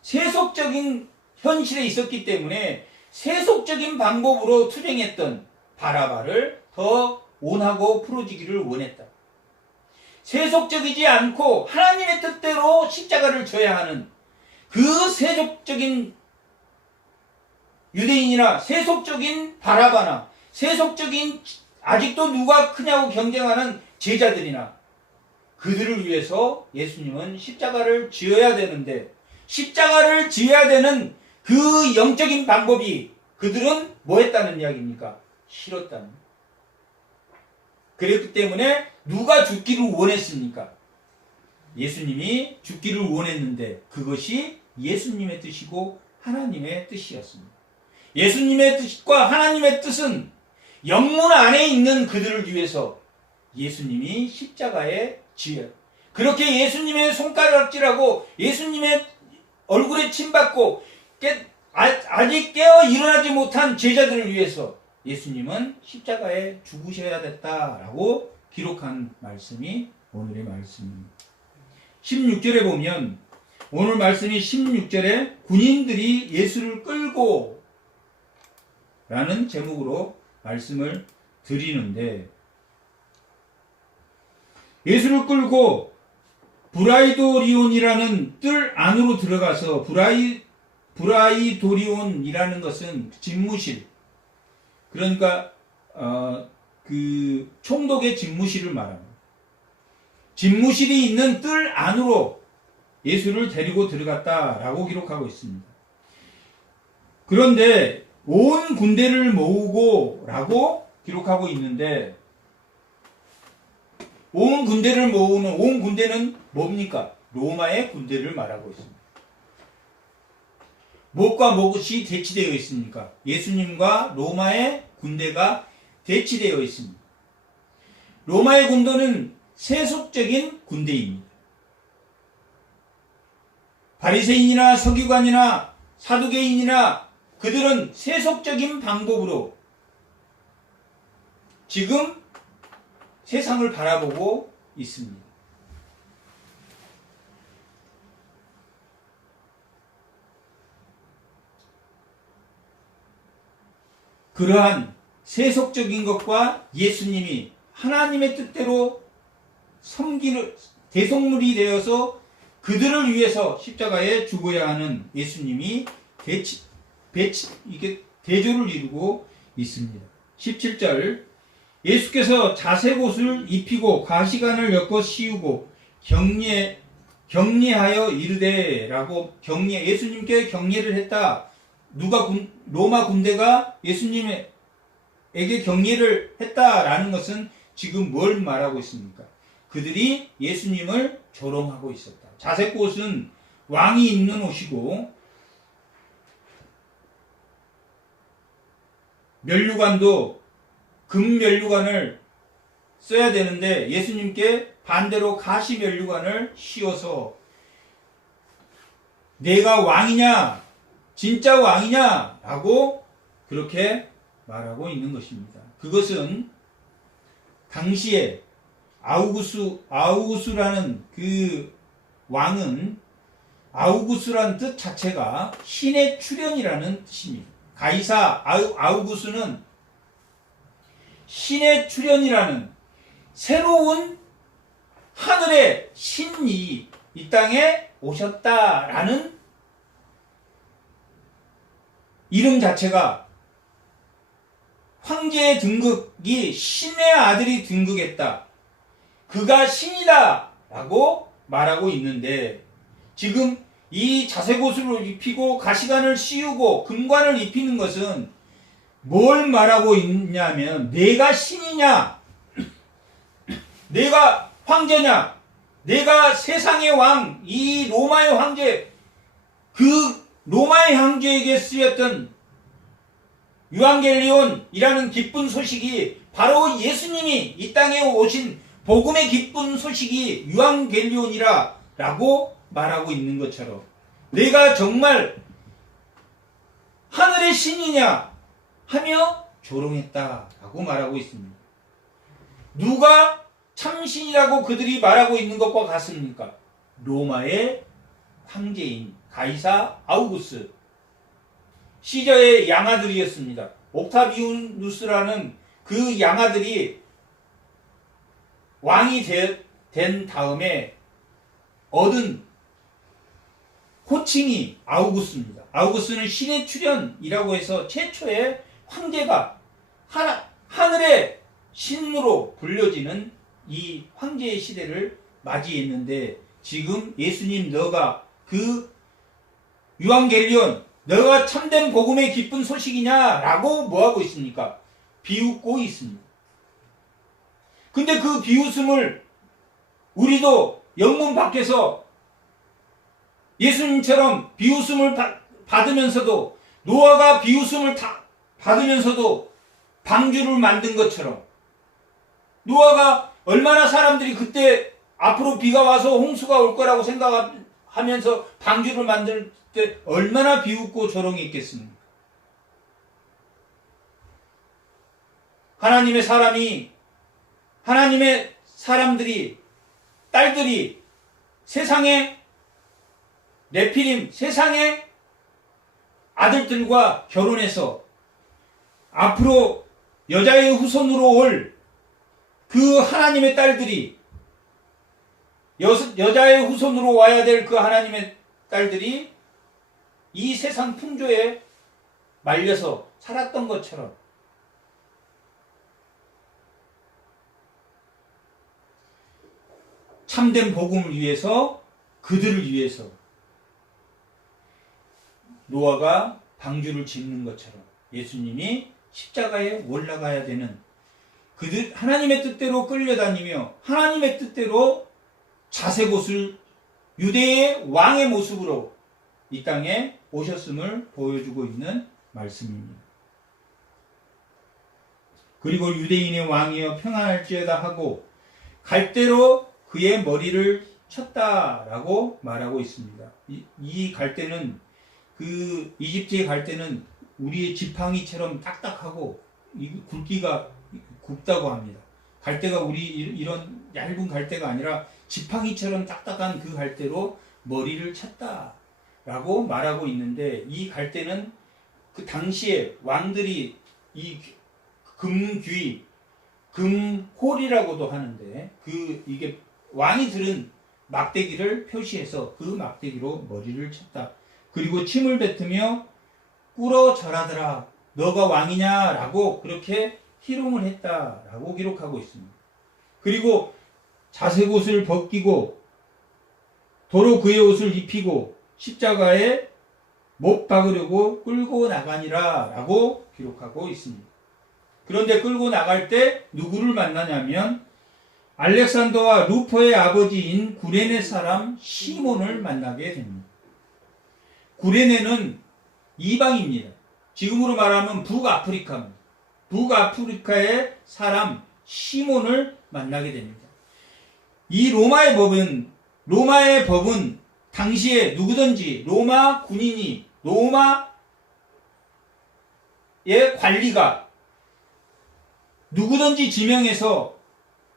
세속적인 현실에 있었기 때문에 세속적인 방법으로 투쟁했던 바라바를 더 온하고 풀어지기를 원했다. 세속적이지 않고 하나님의 뜻대로 십자가를 져야 하는 그 세속적인 유대인이나 세속적인 바라바나 세속적인 아직도 누가 크냐고 경쟁하는 제자들이나 그들을 위해서 예수님은 십자가를 지어야 되는데 십자가를 지어야 되는 그 영적인 방법이 그들은 뭐 했다는 이야기입니까? 싫었다는. 그랬기 때문에 누가 죽기를 원했습니까? 예수님이 죽기를 원했는데 그것이 예수님의 뜻이고 하나님의 뜻이었습니다. 예수님의 뜻과 하나님의 뜻은 영문 안에 있는 그들을 위해서 예수님이 십자가에 지어 그렇게 예수님의 손가락질하고 예수님의 얼굴에 침받고 아직 깨어 일어나지 못한 제자들을 위해서 예수님은 십자가에 죽으셔야 됐다라고 기록한 말씀이 오늘의 말씀입니다. 16절에 보면 오늘 말씀이 16절에 군인들이 예수를 끌고 라는 제목으로 말씀을 드리는데 예수를 끌고 브라이도리온이라는 뜰 안으로 들어가서 브라이도리온이라는 것은 집무실 그러니까 그 총독의 집무실을 말합니다. 집무실이 있는 뜰 안으로 예수를 데리고 들어갔다라고 기록하고 있습니다. 그런데 온 군대를 모으고 라고 기록하고 있는데 온 군대를 모으는 온 군대는 뭡니까? 로마의 군대를 말하고 있습니다. 무엇과 무엇이 대치되어 있습니까? 예수님과 로마의 군대가 대치되어 있습니다. 로마의 군대는 세속적인 군대입니다. 바리새인이나 서기관이나 사두개인이나 그들은 세속적인 방법으로 지금 세상을 바라보고 있습니다. 그러한 세속적인 것과 예수님이 하나님의 뜻대로 섬기는 대속물이 되어서 그들을 위해서 십자가에 죽어야 하는 예수님이 이게 대조를 이루고 있습니다. 17절 예수께서 자색옷을 입히고 가시관을 엮어 씌우고 격려하여 이르되라고 예수님께 격려를 했다. 로마 군대가 예수님에게 격려를 했다라는 것은 지금 뭘 말하고 있습니까? 그들이 예수님을 조롱하고 있었다. 자색옷은 왕이 입는 옷이고 면류관도 금 면류관을 써야 되는데 예수님께 반대로 가시 면류관을 씌워서 내가 왕이냐 진짜 왕이냐 라고 그렇게 말하고 있는 것입니다. 그것은 당시에 아우구스라는 그 왕은 아우구스라는 뜻 자체가 신의 출현이라는 뜻입니다. 가이사 아우구스는 신의 출현이라는 새로운 하늘의 신이 이 땅에 오셨다라는 이름 자체가 황제의 등극이 신의 아들이 등극했다. 그가 신이다 라고 말하고 있는데 지금 이 자색옷을 입히고 가시관을 씌우고 금관을 입히는 것은 뭘 말하고 있냐면 내가 신이냐 내가 황제냐 내가 세상의 왕 이 로마의 황제 그 로마의 황제에게 쓰였던 유앙겔리온이라는 기쁜 소식이 바로 예수님이 이 땅에 오신 복음의 기쁜 소식이 유앙겔리온이라 라고 말하고 있는 것처럼 내가 정말 하늘의 신이냐 하며 조롱했다라고 말하고 있습니다. 누가 참신이라고 그들이 말하고 있는 것과 같습니까? 로마의 황제인 가이사 아우구스 시저의 양아들이었습니다. 옥타비우누스라는 그 양아들이 왕이 된 다음에 얻은 호칭이 아우구스입니다. 아우구스는 신의 출현이라고 해서 최초의 황제가 하늘의 신으로 불려지는 이 황제의 시대를 맞이했는데 지금 예수님 너가 그 유앙겔리온 너가 참된 복음의 기쁜 소식이냐라고 뭐하고 있습니까? 비웃고 있습니다. 근데 그 비웃음을 우리도 영문 밖에서 예수님처럼 비웃음을 받으면서도 노아가 비웃음을 받으면서도 방주를 만든 것처럼 노아가 얼마나 사람들이 그때 앞으로 비가 와서 홍수가 올 거라고 생각하면서 방주를 만들 때 얼마나 비웃고 조롱했겠습니까? 하나님의 사람들이 딸들이 세상에 네피림 세상의 아들들과 결혼해서 앞으로 여자의 후손으로 올 그 하나님의 딸들이 여자의 후손으로 와야 될 그 하나님의 딸들이 이 세상 풍조에 말려서 살았던 것처럼 참된 복음을 위해서 그들을 위해서 노아가 방주를 짓는 것처럼 예수님이 십자가에 올라가야 되는 그들 하나님의 뜻대로 끌려다니며 하나님의 뜻대로 자색옷을 유대의 왕의 모습으로 이 땅에 오셨음을 보여주고 있는 말씀입니다. 그리고 유대인의 왕이여 평안할지어다 하고 갈대로 그의 머리를 쳤다라고 말하고 있습니다. 이 갈대는 그 이집트의 갈대는 우리의 지팡이처럼 딱딱하고 굵기가 굵다고 합니다. 갈대가 우리 이런 얇은 갈대가 아니라 지팡이처럼 딱딱한 그 갈대로 머리를 쳤다라고 말하고 있는데 이 갈대는 그 당시에 왕들이 이 금귀, 금홀이라고도 하는데 이게 왕이 들은 막대기를 표시해서 그 막대기로 머리를 쳤다. 그리고 침을 뱉으며 꿇어 절하더라. 너가 왕이냐라고 그렇게 희롱을 했다라고 기록하고 있습니다. 그리고 자색 옷을 벗기고 도로 그의 옷을 입히고 십자가에 못 박으려고 끌고 나가니라 라고 기록하고 있습니다. 그런데 끌고 나갈 때 누구를 만나냐면 알렉산더와 루포의 아버지인 구레네 사람 시몬을 만나게 됩니다. 구레네는 이방입니다. 지금으로 말하면 북아프리카입니다. 북아프리카의 사람 시몬을 만나게 됩니다. 이 로마의 법은 당시에 누구든지 로마 군인이 로마의 관리가 누구든지 지명해서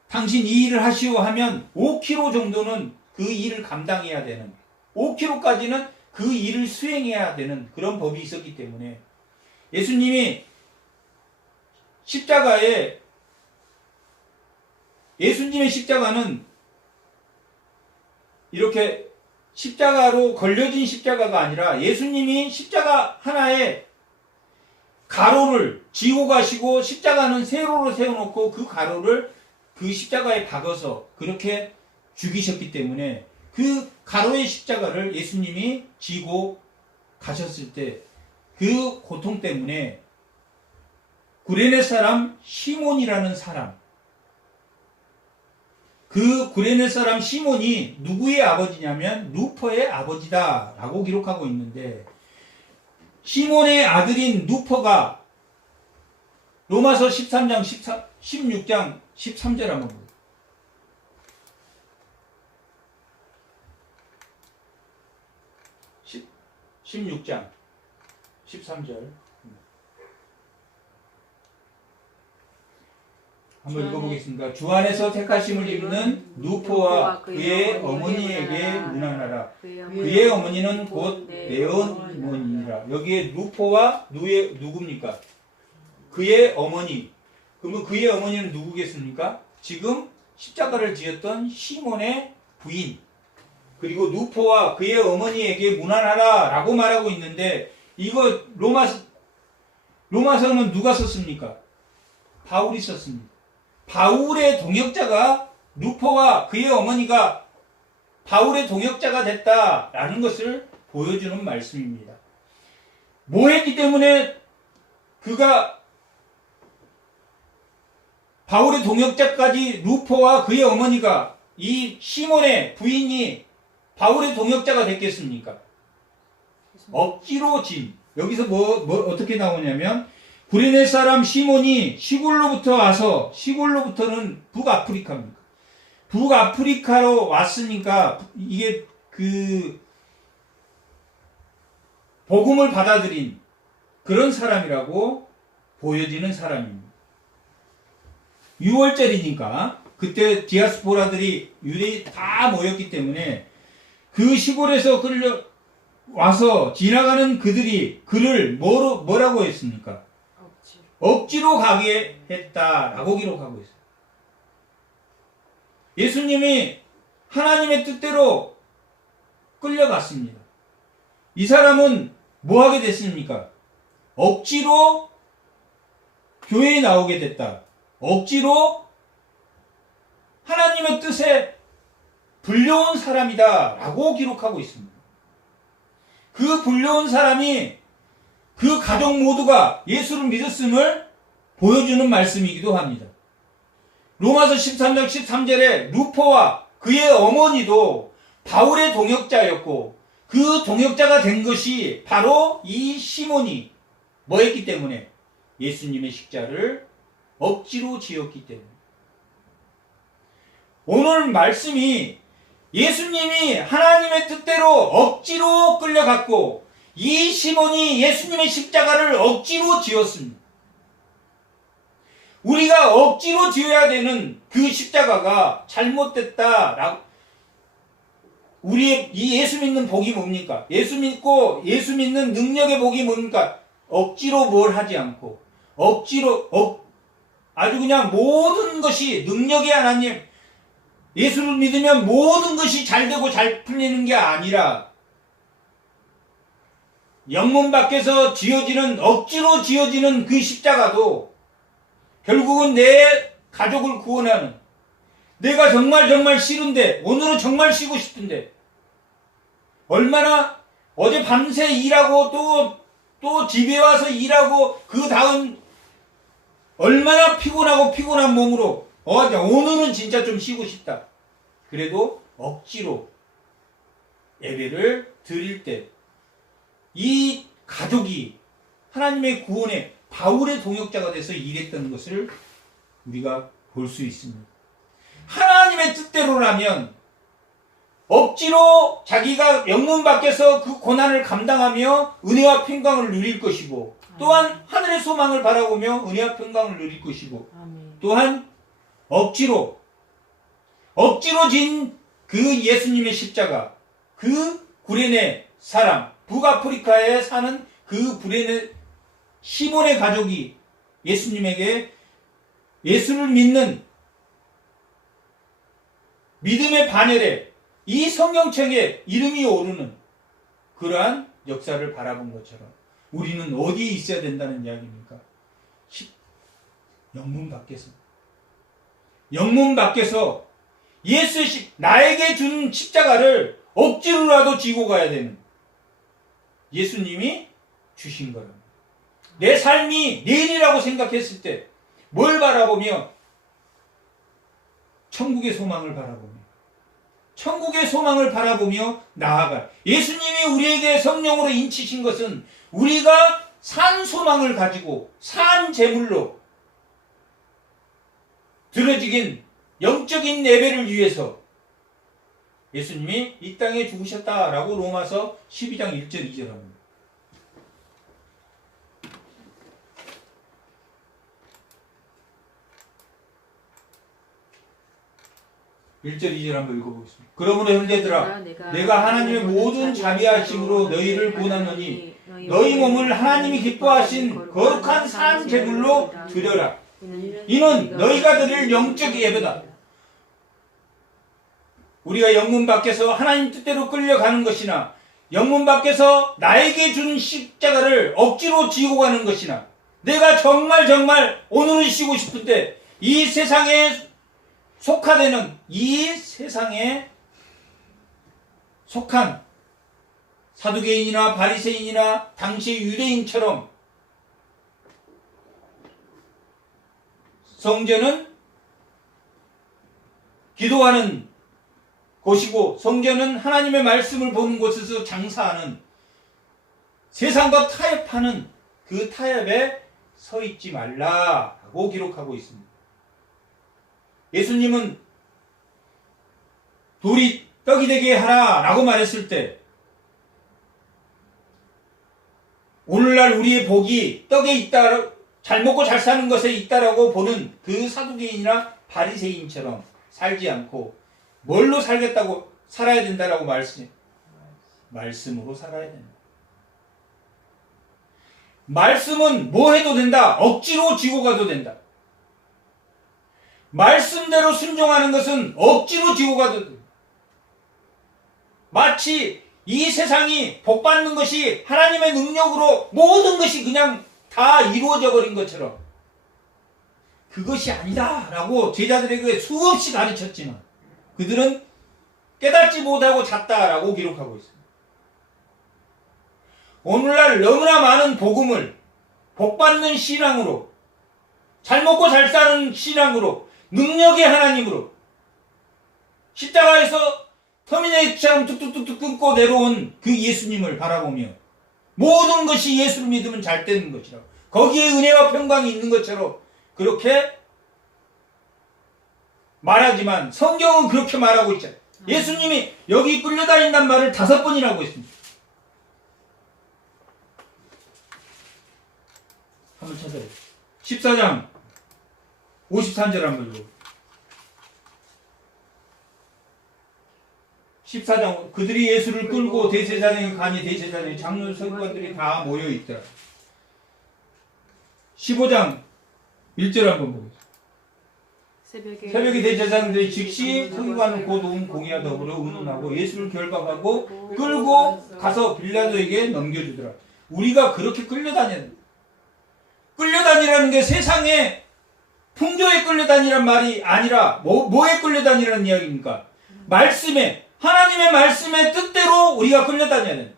당신 이 일을 하시오 하면 5km 정도는 그 일을 감당해야 되는 5km까지는 그 일을 수행해야 되는 그런 법이 있었기 때문에 예수님이 예수님의 십자가는 이렇게 십자가로 걸려진 십자가가 아니라 예수님이 십자가 하나에 가로를 지고 가시고 십자가는 세로로 세워놓고 그 가로를 그 십자가에 박아서 그렇게 죽이셨기 때문에 그 가로의 십자가를 예수님이 지고 가셨을 때 그 고통 때문에 구레네 사람 시몬이라는 사람, 그 구레네 사람 시몬이 누구의 아버지냐면 루퍼의 아버지다 라고 기록하고 있는데, 시몬의 아들인 루퍼가 로마서 13장 16장 13절 한번 보세요. 16장 13절 한번 읽어보겠습니다. 주 안에서 택하심을 입는 루포와 그의 어머니에게 문안하라. 그의 어머니는 곧 내 어머니니라. 여기에 루포와 누굽니까? 그의 어머니. 그러면 그의 어머니는 누구겠습니까? 지금 십자가를 지었던 시몬의 부인. 그리고 루포와 그의 어머니에게 문안하라 라고 말하고 있는데, 이거 로마서는 누가 썼습니까? 바울이 썼습니다. 바울의 동역자가, 루포와 그의 어머니가 바울의 동역자가 됐다라는 것을 보여주는 말씀입니다. 뭐 했기 때문에 그가 바울의 동역자까지, 루포와 그의 어머니가, 이 시몬의 부인이 바울의 동역자가 됐겠습니까? 억지로 짐. 여기서 어떻게 나오냐면, 구레네 사람 시몬이 시골로부터 와서, 시골로부터는 북아프리카입니다. 북아프리카로 왔으니까 이게 복음을 받아들인 그런 사람이라고 보여지는 사람입니다. 6월절이니까 그때 디아스포라들이 유대인이 다 모였기 때문에 그 시골에서 와서 지나가는 그들이 그를 뭐라고 했습니까? 억지로 가게 했다라고 기록하고 있어요. 예수님이 하나님의 뜻대로 끌려갔습니다. 이 사람은 뭐 하게 됐습니까? 억지로 교회에 나오게 됐다. 억지로 하나님의 뜻에 불려온 사람이다 라고 기록하고 있습니다. 그 불려온 사람이 그 가족 모두가 예수를 믿었음을 보여주는 말씀이기도 합니다. 로마서 13장 13절에 루포와 그의 어머니도 바울의 동역자였고, 그 동역자가 된 것이 바로 이 시몬이 뭐했기 때문에? 예수님의 십자를 억지로 지었기 때문에. 오늘 말씀이 예수님이 하나님의 뜻대로 억지로 끌려갔고, 이 시몬이 예수님의 십자가를 억지로 지었습니다. 우리가 억지로 지어야 되는 그 십자가가 잘못됐다라고, 우리의 이 예수 믿는 복이 뭡니까? 예수 믿고 예수 믿는 능력의 복이 뭡니까? 억지로 뭘 하지 않고, 억지로 아주 그냥 모든 것이 능력의 하나님, 예수를 믿으면 모든 것이 잘 되고 잘 풀리는 게 아니라 영문 밖에서 지어지는, 억지로 지어지는 그 십자가도 결국은 내 가족을 구원하는, 내가 정말 싫은데, 오늘은 정말 쉬고 싶은데, 얼마나 어제 밤새 일하고 또 집에 와서 일하고 그 다음 얼마나 피곤한 몸으로 오늘은 진짜 좀 쉬고 싶다. 그래도 억지로 예배를 드릴 때 이 가족이 하나님의 구원에 바울의 동역자가 돼서 일했던 것을 우리가 볼 수 있습니다. 하나님의 뜻대로라면 억지로 자기가 영문 밖에서 그 고난을 감당하며 은혜와 평강을 누릴 것이고, 또한 하늘의 소망을 바라보며 은혜와 평강을 누릴 것이고, 또한 억지로 진 그 예수님의 십자가, 그 구레네 사람, 북아프리카에 사는 그 구레네 시몬의 가족이 예수님에게 예수를 믿는 믿음의 반열에 이 성경책에 이름이 오르는 그러한 역사를 바라본 것처럼 우리는 어디에 있어야 된다는 이야기입니까? 영문 밖에서 예수의 나에게 준 십자가를 억지로라도 지고 가야 되는, 예수님이 주신 거랍니다. 내 삶이 내일이라고 생각했을 때 뭘 바라보며? 천국의 소망을 바라보며 나아갈, 예수님이 우리에게 성령으로 인치신 것은 우리가 산 소망을 가지고 산 제물로 드려지긴 영적인 예배를 위해서 예수님이 이 땅에 죽으셨다라고 로마서 12장 1절 2절 합니다. 1절 2절 한번 읽어보겠습니다. 그러므로 형제들아, 내가 하나님의 모든 자비하심으로 너희를 구원하노니 너희 몸을 하나님이 기뻐하신 거룩한 산 제물로 드려라. 이는 너희가 드릴 영적 예배다. 우리가 영문 밖에서 하나님 뜻대로 끌려가는 것이나, 영문 밖에서 나에게 준 십자가를 억지로 지고 가는 것이나, 내가 정말 오늘은 쉬고 싶은데 이 세상에 속하되는, 이 세상에 속한 사두개인이나 바리새인이나 당시 유대인처럼 성전은 기도하는 곳이고 성전은 하나님의 말씀을 보는 곳에서 장사하는, 세상과 타협하는 그 타협에 서 있지 말라고 기록하고 있습니다. 예수님은 돌이 떡이 되게 하라 라고 말했을 때 오늘날 우리의 복이 떡에 있다, 잘 먹고 잘 사는 것에 있다라고 보는 그 사두개인이나 바리새인처럼 살지 않고 뭘로 살겠다고 살아야 된다라고 말씀으로 살아야 된다. 말씀은 뭐 해도 된다. 억지로 지고 가도 된다. 말씀대로 순종하는 것은 억지로 지고 가도 된다. 마치 이 세상이 복받는 것이 하나님의 능력으로 모든 것이 그냥 다 이루어져 버린 것처럼 그것이 아니다 라고 제자들에게 수없이 가르쳤지만 그들은 깨닫지 못하고 잤다라고 기록하고 있습니다. 오늘날 너무나 많은 복음을 복받는 신앙으로, 잘 먹고 잘 사는 신앙으로, 능력의 하나님으로, 십자가에서 터미네이터처럼 뚝뚝뚝뚝 끊고 내려온 그 예수님을 바라보며 모든 것이 예수를 믿으면 잘 되는 것이라고, 거기에 은혜와 평강이 있는 것처럼 그렇게 말하지만 성경은 그렇게 말하고 있잖아요. 예수님이 여기 끌려다닌다는 말을 5번이라고 했습니다. 한번 찾아요. 14장 53절 한번 읽어. 14장, 그들이 예수를 끌고 대제사장에 가니 대제사장에 장로 서기관들이 다 모여 있더라. 15장 1절 한번 보겠습니다. 새벽에 대제사장들이 즉시 서기관을 고도움 공의와 더불어 의논하고 예수를 결박하고 끌고 가서 빌라도에게 넘겨주더라. 우리가 그렇게 끌려다니라는 게 세상에 풍조에 끌려다니란 말이 아니라 뭐에 끌려다니라는 이야기입니까? 말씀에, 하나님의 말씀의 뜻대로 우리가 끌려다녀야 돼요.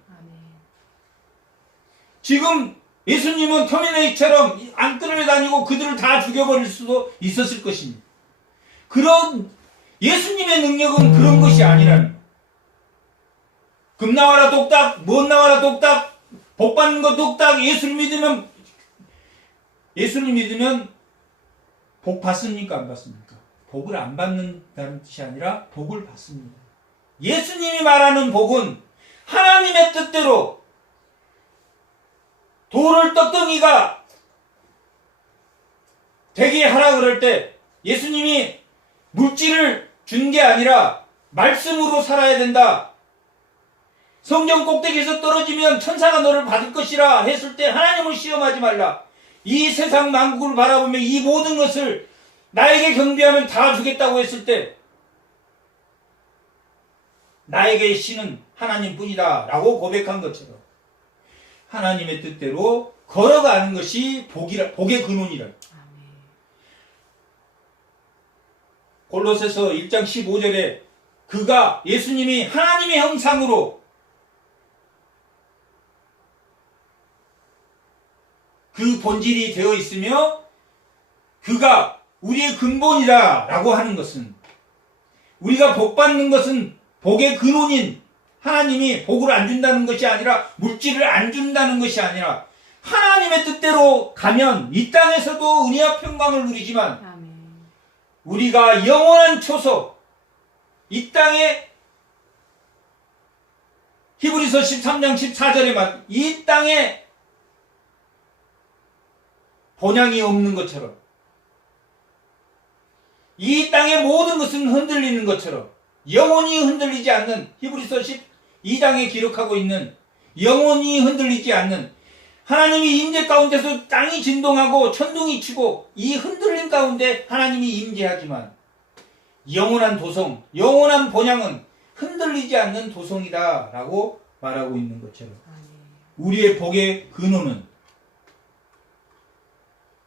지금 예수님은 터미네이처럼 안 끌려다니고 그들을 다 죽여버릴 수도 있었을 것입니다. 그런 예수님의 능력은 그런 것이 아니라는 거예요. 금 나와라 똑딱, 뭔 나와라 똑딱, 복 받는 거 똑딱, 예수를 믿으면 복 받습니까? 안 받습니까? 복을 안 받는다는 뜻이 아니라 복을 받습니다. 예수님이 말하는 복은 하나님의 뜻대로 돌을 떡덩이가 되게 하라 그럴 때 예수님이 물질을 준 게 아니라 말씀으로 살아야 된다. 성경 꼭대기에서 떨어지면 천사가 너를 받을 것이라 했을 때 하나님을 시험하지 말라. 이 세상 만국을 바라보며 이 모든 것을 나에게 경배하면 다 주겠다고 했을 때 나에게 신은 하나님뿐이다 라고 고백한 것처럼 하나님의 뜻대로 걸어가는 것이 복의 근원이라. 골로새서 1장 15절에 그가 예수님이 하나님의 형상으로 그 본질이 되어 있으며 그가 우리의 근본이다 라고 하는 것은 우리가 복 받는 것은 복의 근원인 하나님이 복을 안 준다는 것이 아니라 물질을 안 준다는 것이 아니라 하나님의 뜻대로 가면 이 땅에서도 은혜와 평강을 누리지만 우리가 영원한 초소 이 땅에 히브리서 13장 14절에 이 땅에 본향이 없는 것처럼 이 땅의 모든 것은 흔들리는 것처럼 영원히 흔들리지 않는 히브리서 12장에 기록하고 있는 영원히 흔들리지 않는 하나님이 임재 가운데서 땅이 진동하고 천둥이 치고 이 흔들림 가운데 하나님이 임재하지만 영원한 도성, 영원한 본향은 흔들리지 않는 도성이다 라고 말하고 있는 것처럼 우리의 복의 근원은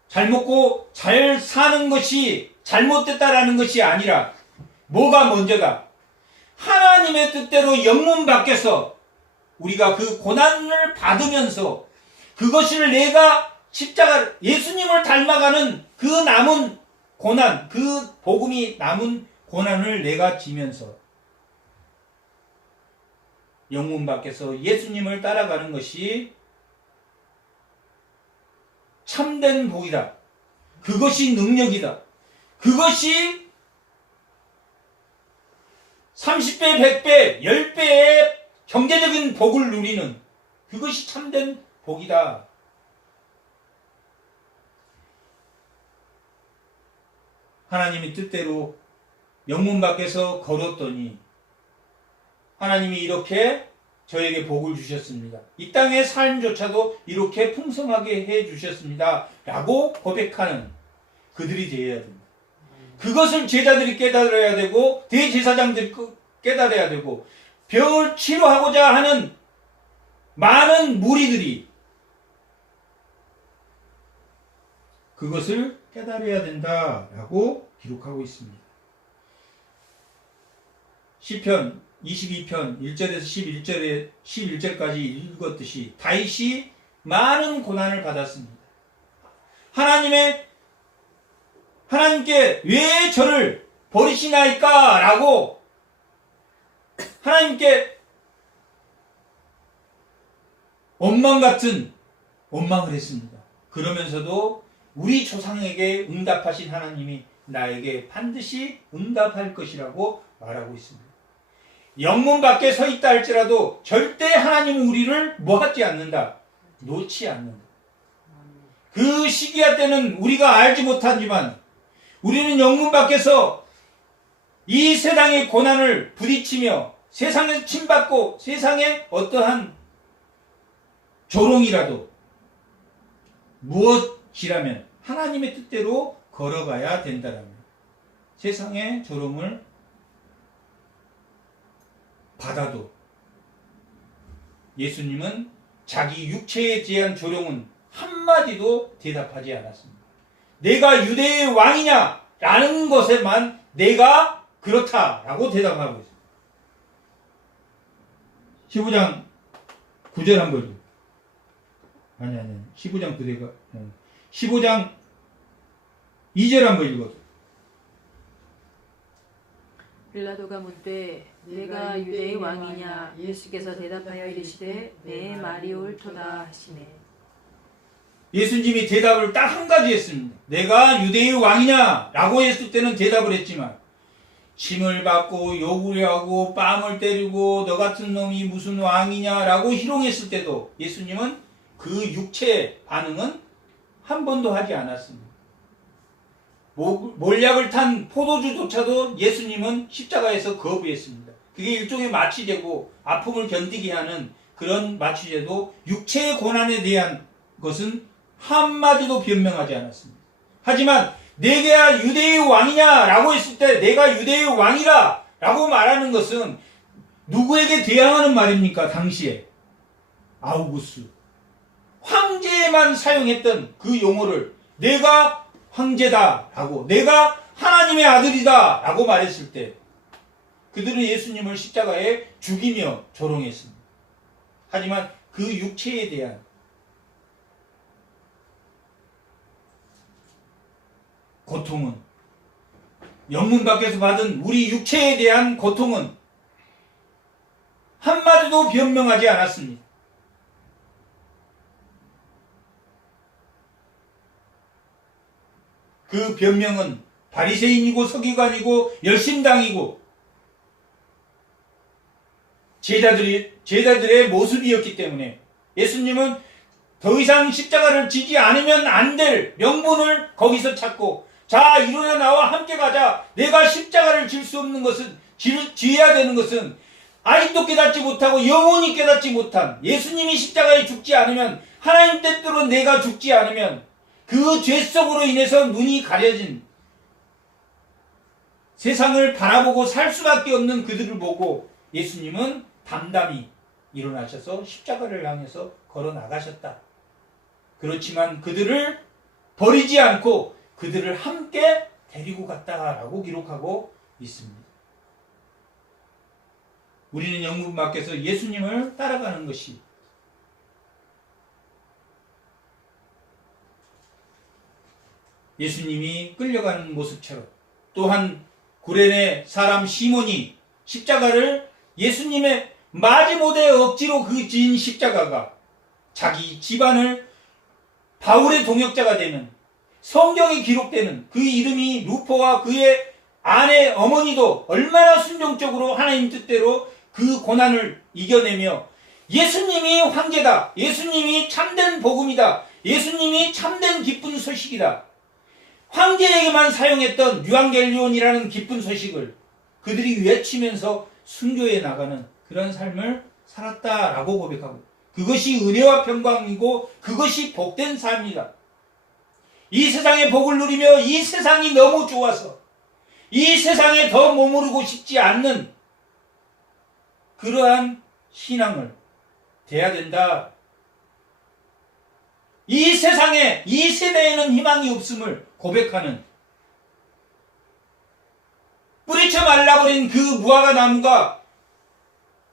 잘 먹고 잘 사는 것이 잘못됐다라는 것이 아니라 뭐가 먼저가 하나님의 뜻대로 영문 밖에서 우리가 그 고난을 받으면서 그것을 내가 십자가 예수님을 닮아가는 그 남은 고난, 그 복음이 남은 고난을 내가 지면서 영문 밖에서 예수님을 따라가는 것이 참된 복이다. 그것이 능력이다. 그것이 30배, 100배, 10배의 경제적인 복을 누리는 그것이 참된 복이다. 하나님의 뜻대로 영문 밖에서 걸었더니 하나님이 이렇게 저에게 복을 주셨습니다. 이 땅의 삶조차도 이렇게 풍성하게 해 주셨습니다. 라고 고백하는 그들이 되어야 됩니다. 그것을 제자들이 깨달아야 되고 대제사장들이 깨달아야 되고 병을 치료하고자 하는 많은 무리들이 그것을 깨달아야 된다라고 기록하고 있습니다. 시편 22편 1절에서 11절까지 읽었듯이 다윗이 많은 고난을 받았습니다. 하나님께 왜 저를 버리시나이까? 라고 하나님께 원망 같은 원망을 했습니다. 그러면서도 우리 조상에게 응답하신 하나님이 나에게 반드시 응답할 것이라고 말하고 있습니다. 영문 밖에 서 있다 할지라도 절대 하나님은 우리를 뭐하지 않는다. 놓지 않는다. 그 시기와 때는 우리가 알지 못하지만 우리는 영문 밖에서 이 세상의 고난을 부딪히며 세상에서 침받고 세상의 어떠한 조롱이라도 무엇이라면 하나님의 뜻대로 걸어가야 된다라는 세상의 조롱을 받아도 예수님은 자기 육체에 대한 조롱은 한마디도 대답하지 않았습니다. 내가 유대의 왕이냐? 라는 것에만 내가 그렇다라고 대답하고 있습니다. 15장 9절 한번 줘. 아니 15장 그대가 15장 2절 한번 읽어줘. 빌라도가 묻되 내가 유대의 왕이냐? 예수께서 대답하여 이르시되 내 말이 옳도다 하시네. 예수님이 대답을 딱 한 가지 했습니다. 내가 유대의 왕이냐? 라고 했을 때는 대답을 했지만 침을 받고 욕을 하고 뺨을 때리고 너 같은 놈이 무슨 왕이냐? 라고 희롱했을 때도 예수님은 그 육체의 반응은 한 번도 하지 않았습니다. 몰약을 탄 포도주조차도 예수님은 십자가에서 거부했습니다. 그게 일종의 마취제고 아픔을 견디게 하는 그런 마취제도 육체의 고난에 대한 것은 한마디도 변명하지 않았습니다. 하지만 내가 유대의 왕이냐 라고 했을 때 내가 유대의 왕이라 라고 말하는 것은 누구에게 대항하는 말입니까? 당시에 아우구스 황제만 사용했던 그 용어를 내가 황제다 라고 내가 하나님의 아들이다 라고 말했을 때 그들은 예수님을 십자가에 죽이며 조롱했습니다. 하지만 그 육체에 대한 고통은 영문 밖에서 받은 우리 육체에 대한 고통은 한마디도 변명하지 않았습니다. 그 변명은 바리새인이고 서기관이고 열심당이고 제자들의 모습이었기 때문에 예수님은 더 이상 십자가를 지지 않으면 안 될 명분을 거기서 찾고 자 일어나 나와 함께 가자. 내가 십자가를 질 수 없는 것은 지어야 되는 것은 아직도 깨닫지 못하고 영원히 깨닫지 못한 예수님이 십자가에 죽지 않으면 하나님 뜻대로 내가 죽지 않으면 그 죄 속으로 인해서 눈이 가려진 세상을 바라보고 살 수밖에 없는 그들을 보고 예수님은 담담히 일어나셔서 십자가를 향해서 걸어 나가셨다. 그렇지만 그들을 버리지 않고 그들을 함께 데리고 갔다라고 기록하고 있습니다. 우리는 영문 밖에서 예수님을 따라가는 것이 예수님이 끌려가는 모습처럼 또한 구레네 사람 시몬이 십자가를 예수님의 마지못해 억지로 그 지은 십자가가 자기 집안을 바울의 동역자가 되는 성경에 기록되는 그 이름이 루포와 그의 아내 어머니도 얼마나 순종적으로 하나님 뜻대로 그 고난을 이겨내며 예수님이 황제다. 예수님이 참된 복음이다. 예수님이 참된 기쁜 소식이다. 황제에게만 사용했던 유앙겔리온이라는 기쁜 소식을 그들이 외치면서 순교해 나가는 그런 삶을 살았다라고 고백하고 그것이 은혜와 평강이고 그것이 복된 삶이다. 이 세상의 복을 누리며 이 세상이 너무 좋아서 이 세상에 더 머무르고 싶지 않는 그러한 신앙을 돼야 된다. 이 세상에 이 세대에는 희망이 없음을 고백하는 뿌리쳐 말라버린 그 무화과 나무가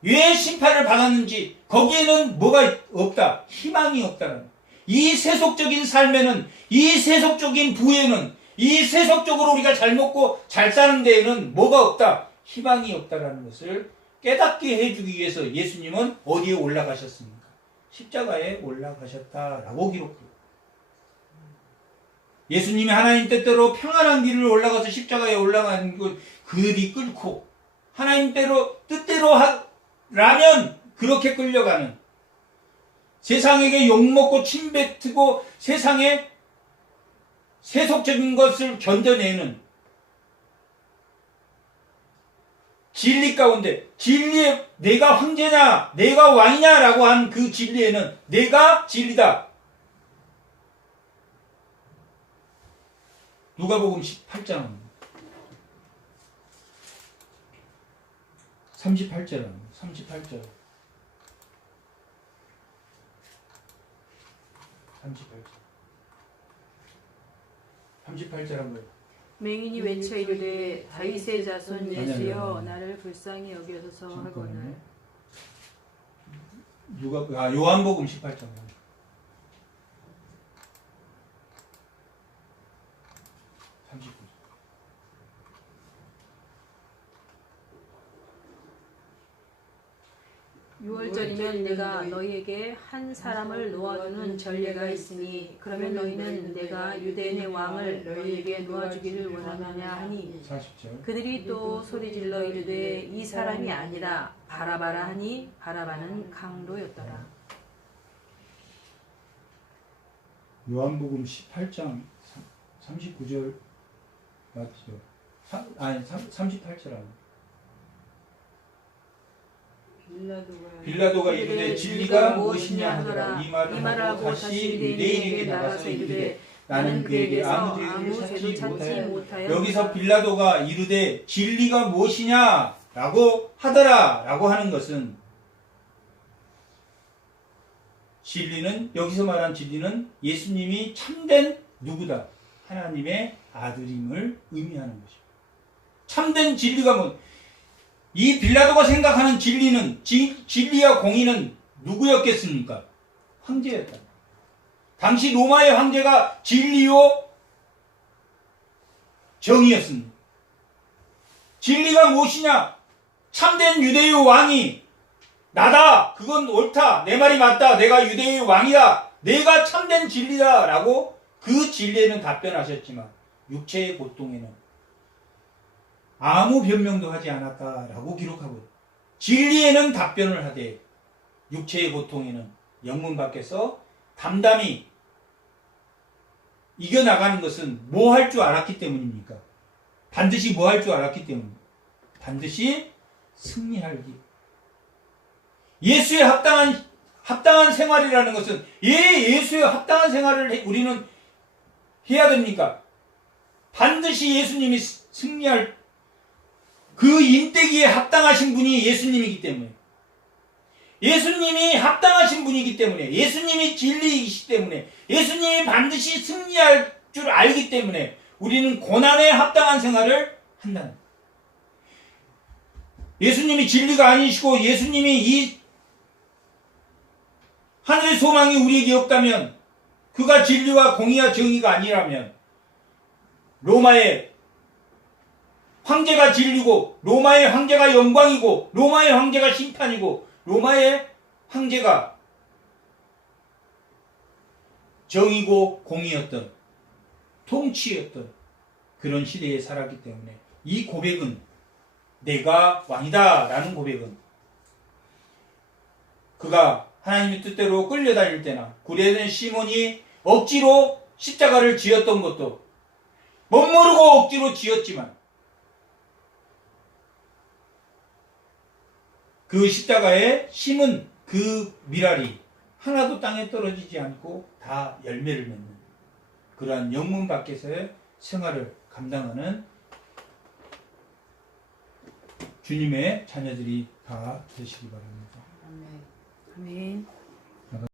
왜 심판을 받았는지 거기에는 뭐가 없다. 희망이 없다는 이 세속적인 삶에는 이 세속적인 부에는 이 세속적으로 우리가 잘 먹고 잘 사는 데에는 뭐가 없다. 희망이 없다라는 것을 깨닫게 해주기 위해서 예수님은 어디에 올라가셨습니까? 십자가에 올라가셨다라고 기록해요. 예수님이 하나님 뜻대로 평안한 길을 올라가서 십자가에 올라가는 것 그들이 끌고 하나님 뜻대로 라면 그렇게 끌려가는 세상에게 욕먹고 침뱉고 세상에 세속적인 것을 견뎌내는 진리 가운데 진리에 내가 황제냐 내가 왕이냐라고 한 그 진리에는 내가 진리다. 누가복음 18장 38절 38절 38절 한번 맹인이 외쳐 이르되 다윗의 자손 예수여 아니. 나를 불쌍히 여기소서 하거늘 누가 요한복음 18장 39절 6월절이면 내가 너희에게 한 사람을 놓아주는 전례가 있으니 그러면 너희는 내가 유대인의 왕을 너희에게 놓아주기를 원하느냐 하니 40절 그들이 또 소리질러 이르되 이 사람이 아니라 바라바라 하니 바라바는 강도였더라. 요한복음 18장 39절 맞죠? 38절 아니에요. 빌라도가 이르되 진리가 무엇이냐 하더라. 이 말을 하고 다시 유대인에게 나가서 이르되 나는 그에게 아무 죄를 찾지 못하여 여기서 빌라도가 이르되 진리가 무엇이냐라고 하더라라고 하는 것은 진리는 여기서 말한 진리는 예수님이 참된 누구다 하나님의 아들임을 의미하는 것입니다. 참된 진리가 뭐 이 빌라도가 생각하는 진리는 진리와 공의는 누구였겠습니까? 황제였다. 당시 로마의 황제가 진리요 정의였습니다. 진리가 무엇이냐? 참된 유대의 왕이 나다. 그건 옳다. 내 말이 맞다. 내가 유대의 왕이다. 내가 참된 진리다. 라고 그 진리에는 답변하셨지만 육체의 고통에는 아무 변명도 하지 않았다라고 기록하고 진리에는 답변을 하되 육체의 고통에는 영문 밖에서 담담히 이겨나가는 것은 뭐 할 줄 알았기 때문입니까? 반드시 뭐 할 줄 알았기 때문입니다. 반드시 승리하기. 예수의 합당한 생활이라는 것은 예수의 합당한 생활을 우리는 해야 됩니까? 반드시 예수님이 승리할 그 인대기에 합당하신 분이 예수님이기 때문에 예수님이 합당하신 분이기 때문에 예수님이 진리이시기 때문에 예수님이 반드시 승리할 줄 알기 때문에 우리는 고난에 합당한 생활을 한다는 거예요. 예수님이 진리가 아니시고 예수님이 이 하늘의 소망이 우리에게 없다면 그가 진리와 공의와 정의가 아니라면 로마의 황제가 진리고 로마의 황제가 영광이고 로마의 황제가 심판이고 로마의 황제가 정의고 공의였던 통치였던 그런 시대에 살았기 때문에 이 고백은 내가 왕이다 라는 고백은 그가 하나님의 뜻대로 끌려다닐 때나 구레된 시몬이 억지로 십자가를 지었던 것도 멋모르고 억지로 지었지만 그 십자가에 심은 그 미랄이 하나도 땅에 떨어지지 않고 다 열매를 맺는 그러한 영문 밖에서의 생활을 감당하는 주님의 자녀들이 다 되시기 바랍니다. 아멘.